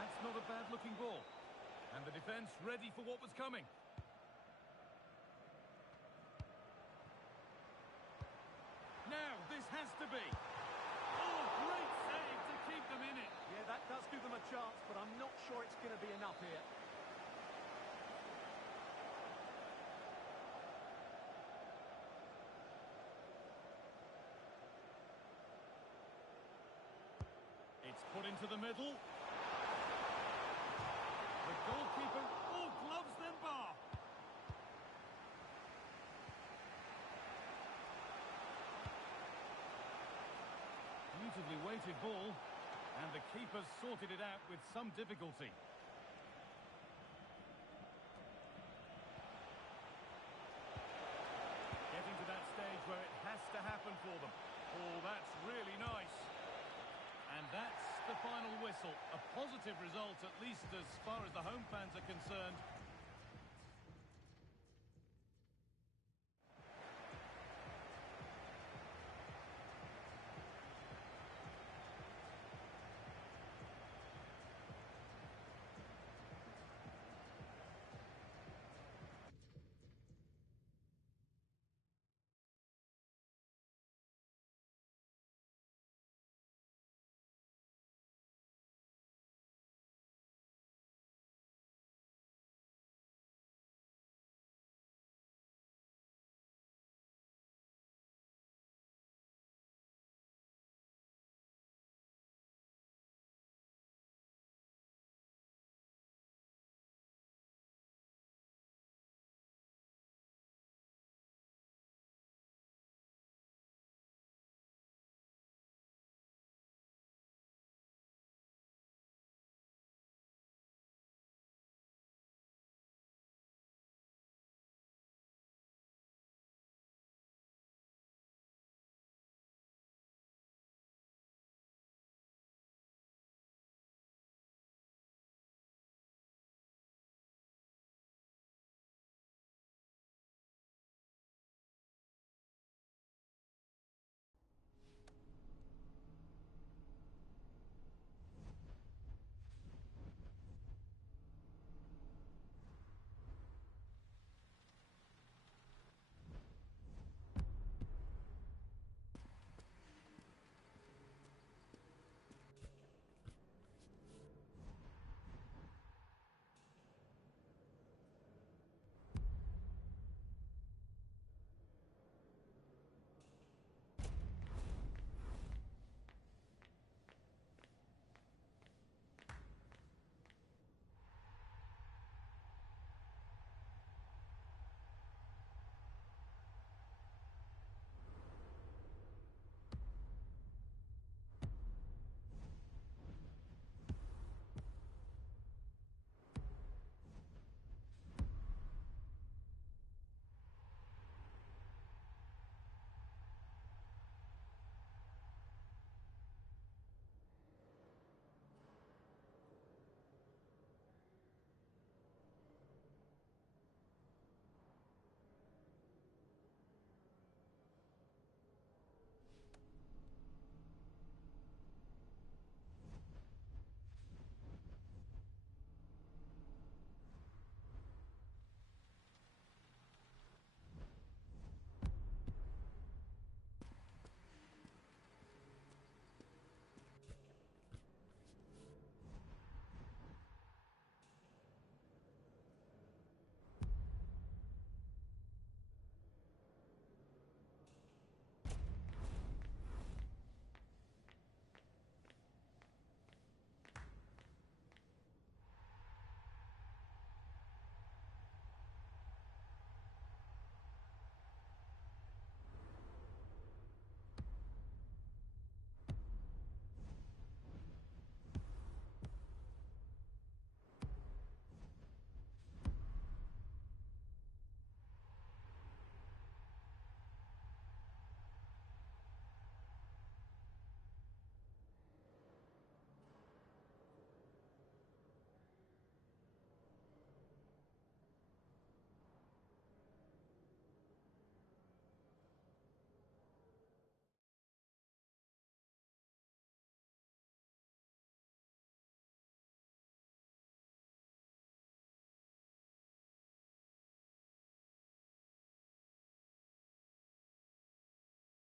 That's not a bad-looking ball. And the defence ready for what was coming. Now, this has to be. Oh, great save to keep them in it. Yeah, that does give them a chance, but I'm not sure it's going to be enough here. It's put into the middle. The goalkeeper, oh, gloves then bar. Beautifully weighted ball, and the keeper sorted it out with some difficulty. Getting to that stage where it has to happen for them. Oh, that's really nice. And that's the final whistle. A positive result, at least as far as the home fans are concerned.